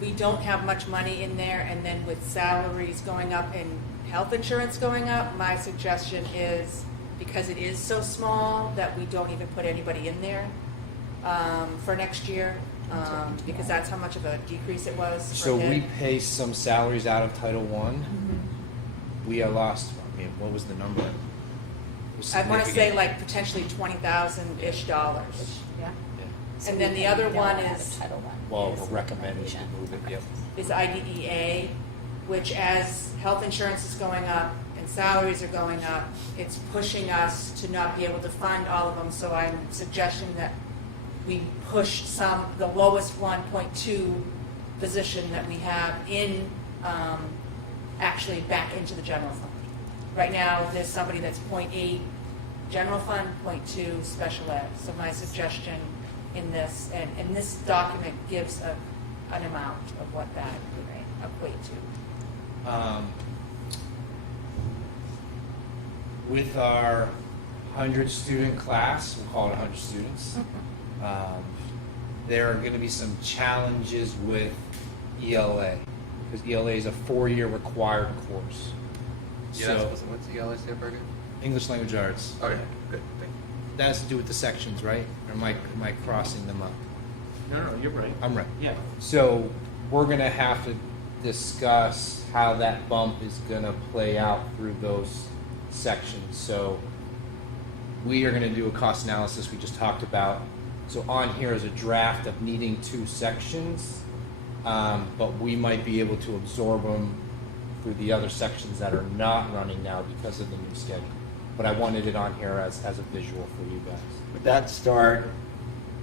we don't have much money in there, and then with salaries going up and health insurance going up, my suggestion is, because it is so small, that we don't even put anybody in there for next year, because that's how much of a decrease it was. So we pay some salaries out of Title I. We are lost, I mean, what was the number? It was I want to say significant. like potentially $20,000-ish. Yeah. And then the other one is Well, we're recommending to move it, yep. is IDEA, which as health insurance is going up and salaries are going up, it's pushing us to not be able to fund all of them. So I'm suggesting that we push the lowest 1.2 position that we have in, actually back into the general fund. Right now, there's somebody that's 0.8 general fund, 0.2 special ed. So my suggestion in this, and this document gives an amount of what that would equate to. With our 100-student class, we'll call it 100 students, there are going to be some challenges with ELA, because ELA is a 4-year required course. Yeah, what's the ELA stand for again? English Language Arts. Okay, good, thank you. That has to do with the sections, right? Or am I crossing them up? No, you're right. I'm right. Yeah. So we're going to have to discuss how that bump is going to play out through those sections. So we are going to do a cost analysis we just talked about. So on here is a draft of needing 2 sections, but we might be able to absorb them through the other sections that are not running now because of the new schedule. But I wanted it on here as a visual for you guys. Would that start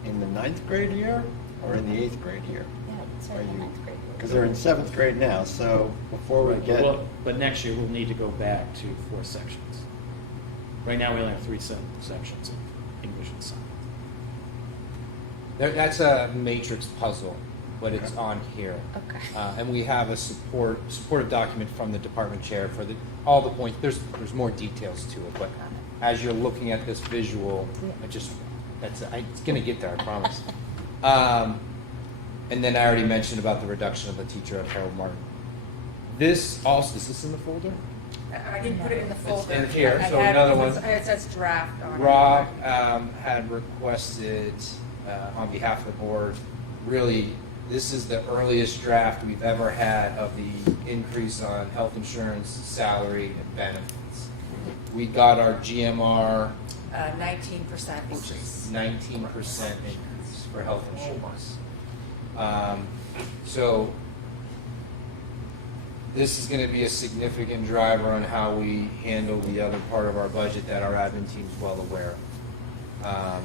in the 9th grade year or in the 8th grade year? Yeah, it's right in the 9th grade. Because they're in 7th grade now, so before we get, But next year, we'll need to go back to 4 sections. Right now, we only have 3 sections of English and science. That's a matrix puzzle, but it's on here. Okay. And we have a supportive document from the department chair for all the points. There's more details to it, but as you're looking at this visual, it's going to get there, I promise. And then I already mentioned about the reduction of the teacher at Harold Martin. This also, is this in the folder? I didn't put it in the folder. in here, I so had- another one. It says draft on it. Rob had requested, on behalf of the board, really, this is the earliest draft we've ever had of the increase on health insurance, salary, and benefits. We got our GMR 19% increase. 19% increase for health insurance. So this is going to be a significant driver on how we handle the other part of our budget that our admin team is well aware of.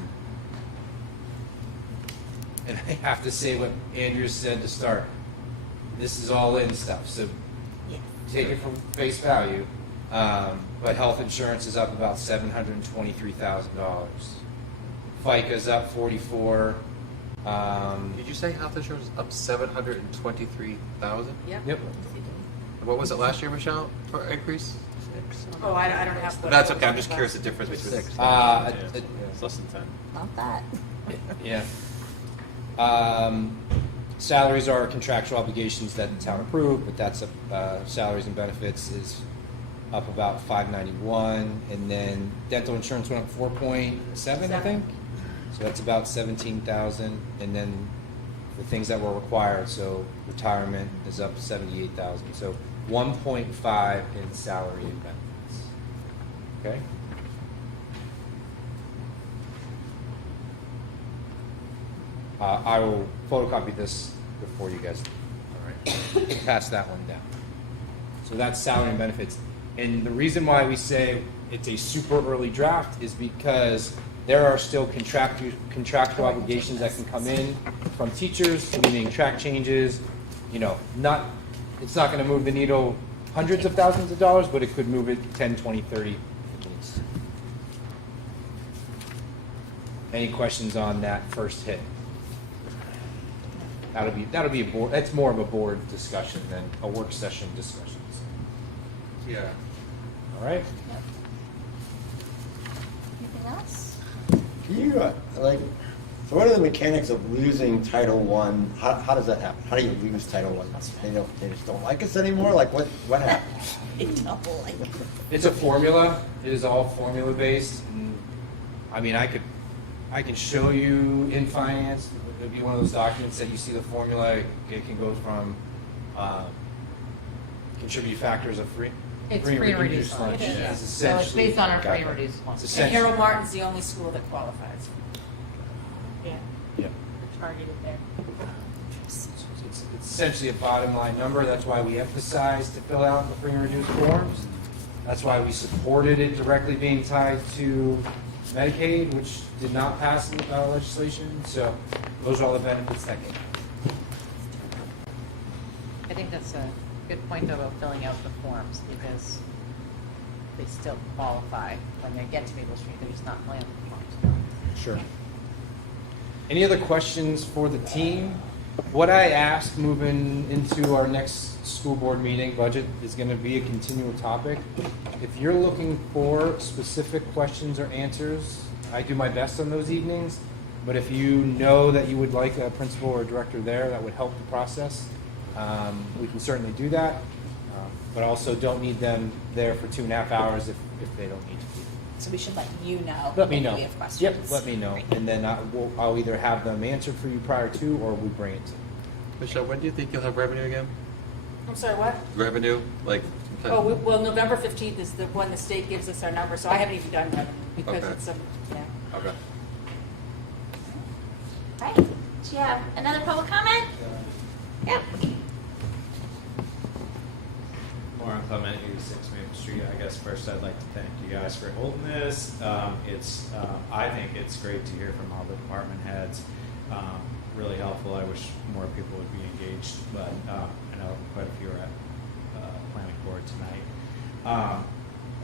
And I have to say what Andrew said to start. This is all in stuff, so take it from face value. But health insurance is up about $723,000. FICA's up 44. Did you say health insurance is up 723,000? Yep. What was it last year, Michelle, for increase? Oh, I don't have. what That's it okay, I'm was. just curious the difference between. It's less than 10. Not that. Yeah. Salaries are contractual obligations that the town approved, but that's salaries and benefits is up about 591, and then dental insurance went up 4.7, I think. So that's about 17,000, and then the things that were required. So retirement is up 78,000. So 1.5 in salary and benefits. Okay. I will photocopy this before you guys. All right. Pass that one down. So that's salary and benefits. And the reason why we say it's a super early draft is because there are still contractual obligations that can come in from teachers, meaning track changes. You know, it's not going to move the needle hundreds of thousands of dollars, but it could move it 10, 20, 30 at least. Any questions on that first hit? That'll be a board. That's more of a board discussion than a work session discussion. Yeah. All right. Anything else? Can you, so what are the mechanics of losing Title I? How does that happen? How do you lose Title I? They just don't like us anymore? Like, what happens? It's a formula. It is all formula based. I mean, I can show you in finance. It'd be one of those documents that you see the formula. It can go from contribute factors of free. It's free free and reduced lunch. lunch. Yeah. It's So it's essentially based on our free and reduced lunch. It's And essentially, Harold Martin's the only school that qualifies. Yeah, yeah. we're targeted there. It's essentially a bottom line number. That's why we emphasize to fill out the free and reduced forms. That's why we supported it directly being tied to Medicaid, which did not pass in legislation. So those are all the benefits that came. I think that's a good point though about filling out the forms because they still qualify when they get to Maple Street. They're just not filling out the forms. Sure. Any other questions for the team? What I asked moving into our next school board meeting, budget, is going to be a continual topic. If you're looking for specific questions or answers, I do my best on those evenings. But if you know that you would like a principal or a director there, that would help the process. We can certainly do that, but also don't need them there for 2.5 hours if they don't need to be. So we should let you know. Let me if know. we have questions. Yep, let me know, and then I'll either have them answered for you prior to, or we bring it to you. Michelle, when do you think you'll have revenue again? I'm sorry, what? Revenue, like? Oh, well, November 15th is when the state gives us our number, so I haven't even done revenue because Okay. it's yeah. Okay. Right. Do you have another public comment? Yeah. Lauren Clement, 86 Maple Street. I guess first I'd like to thank you guys for holding this. I think it's great to hear from all the department heads. Really helpful. I wish more people would be engaged, but I know quite a few are at planning board tonight.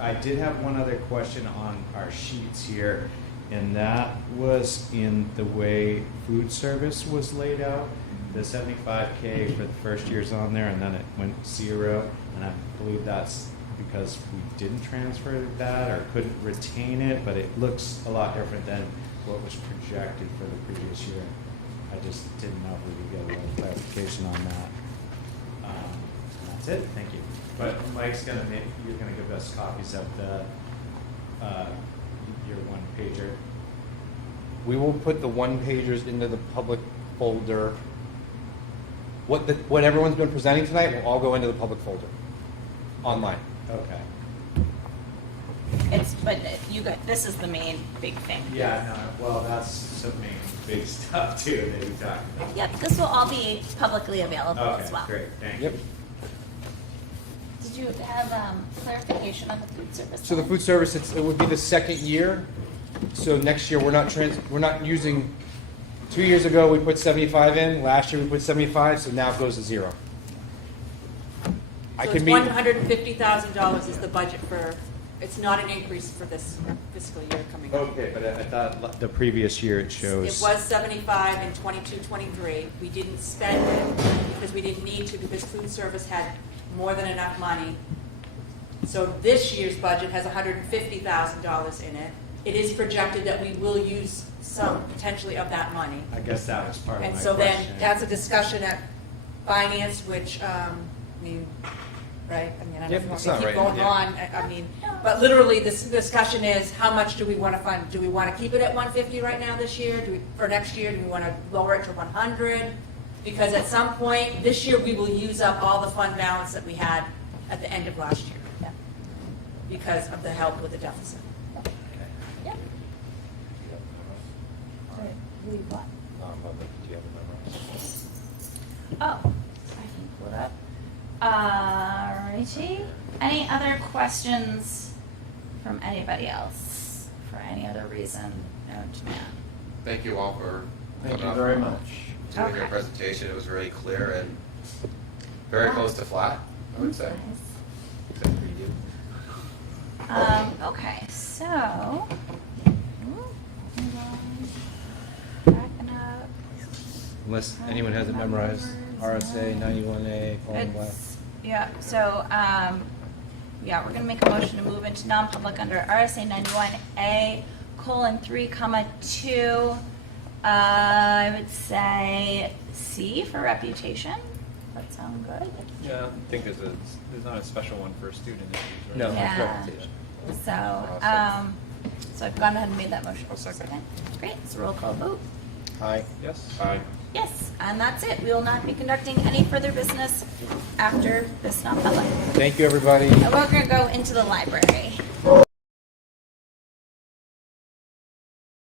I did have one other question on our sheets here, and that was in the way food service was laid out. The $75K for the first year's on there, and then it went 0. And I believe that's because we didn't transfer that or couldn't retain it, but it looks a lot different than what was projected for the previous year. I just didn't know if we could get a little clarification on that. That's it. Thank you. But Mike's you're gonna give us copies of the your one pager. We will put the one-pagers into the public folder. What everyone's been presenting tonight will all go into the public folder, online. Okay. But you got, this is the main big thing. Yeah, no, well, that's some main big stuff too that we talked about. Yep, this will all be publicly available as well. Great, thank Yep. you. Did you have clarification on the food service? So the food service, it would be the second year. So next year, we're not using, 2 years ago, we put 75 in. Last year, we put 75, so now it goes to 0. So it's $150,000 is the budget for It's not an increase for this fiscal year coming up. Okay, but I thought the previous year it shows. It was 75 in 22-23. We didn't spend it because we didn't need to, because food service had more than enough money. So this year's budget has $150,000 in it. It is projected that we will use some potentially of that money. I guess that was part of my And question. so then that's a discussion at finance, which, I mean, right? I mean, I Yep, don't want it's to not keep right, going yeah. on. I mean, but literally, this discussion is, how much do we want to fund? Do we want to keep it at 150 right now this year? For next year, do we want to lower it to 100? Because at some point, this year, we will use up all the fund balance that we had at the end of last year. Because of the help with the deficit. Yep. Leave what? Do you have it memorized? Oh, I can pull it up. Alrighty. Any other questions from anybody else for any other reason known to man? Thank you all for Thank coming you up very and much. doing your Okay. presentation. It was really clear and very close to flat, I would say. Nice. Except for you. Okay, so. Backing up. Unless anyone has it memorized, RSA 91A, colon blah. Yeah, so, yeah, we're gonna make a motion to move into non-public under RSA 91A, colon 3, 2. I would say C for reputation. That sound good? Yeah, I think there's not a special one for student issues, right? No, Yeah. it's reputation. So, so I've gone ahead and made that motion. I'll second. Great, so roll call vote. Aye. Yes? Aye. Yes, and that's it. We will not be conducting any further business after this non-public. Thank you, everybody. And we're gonna go into the library.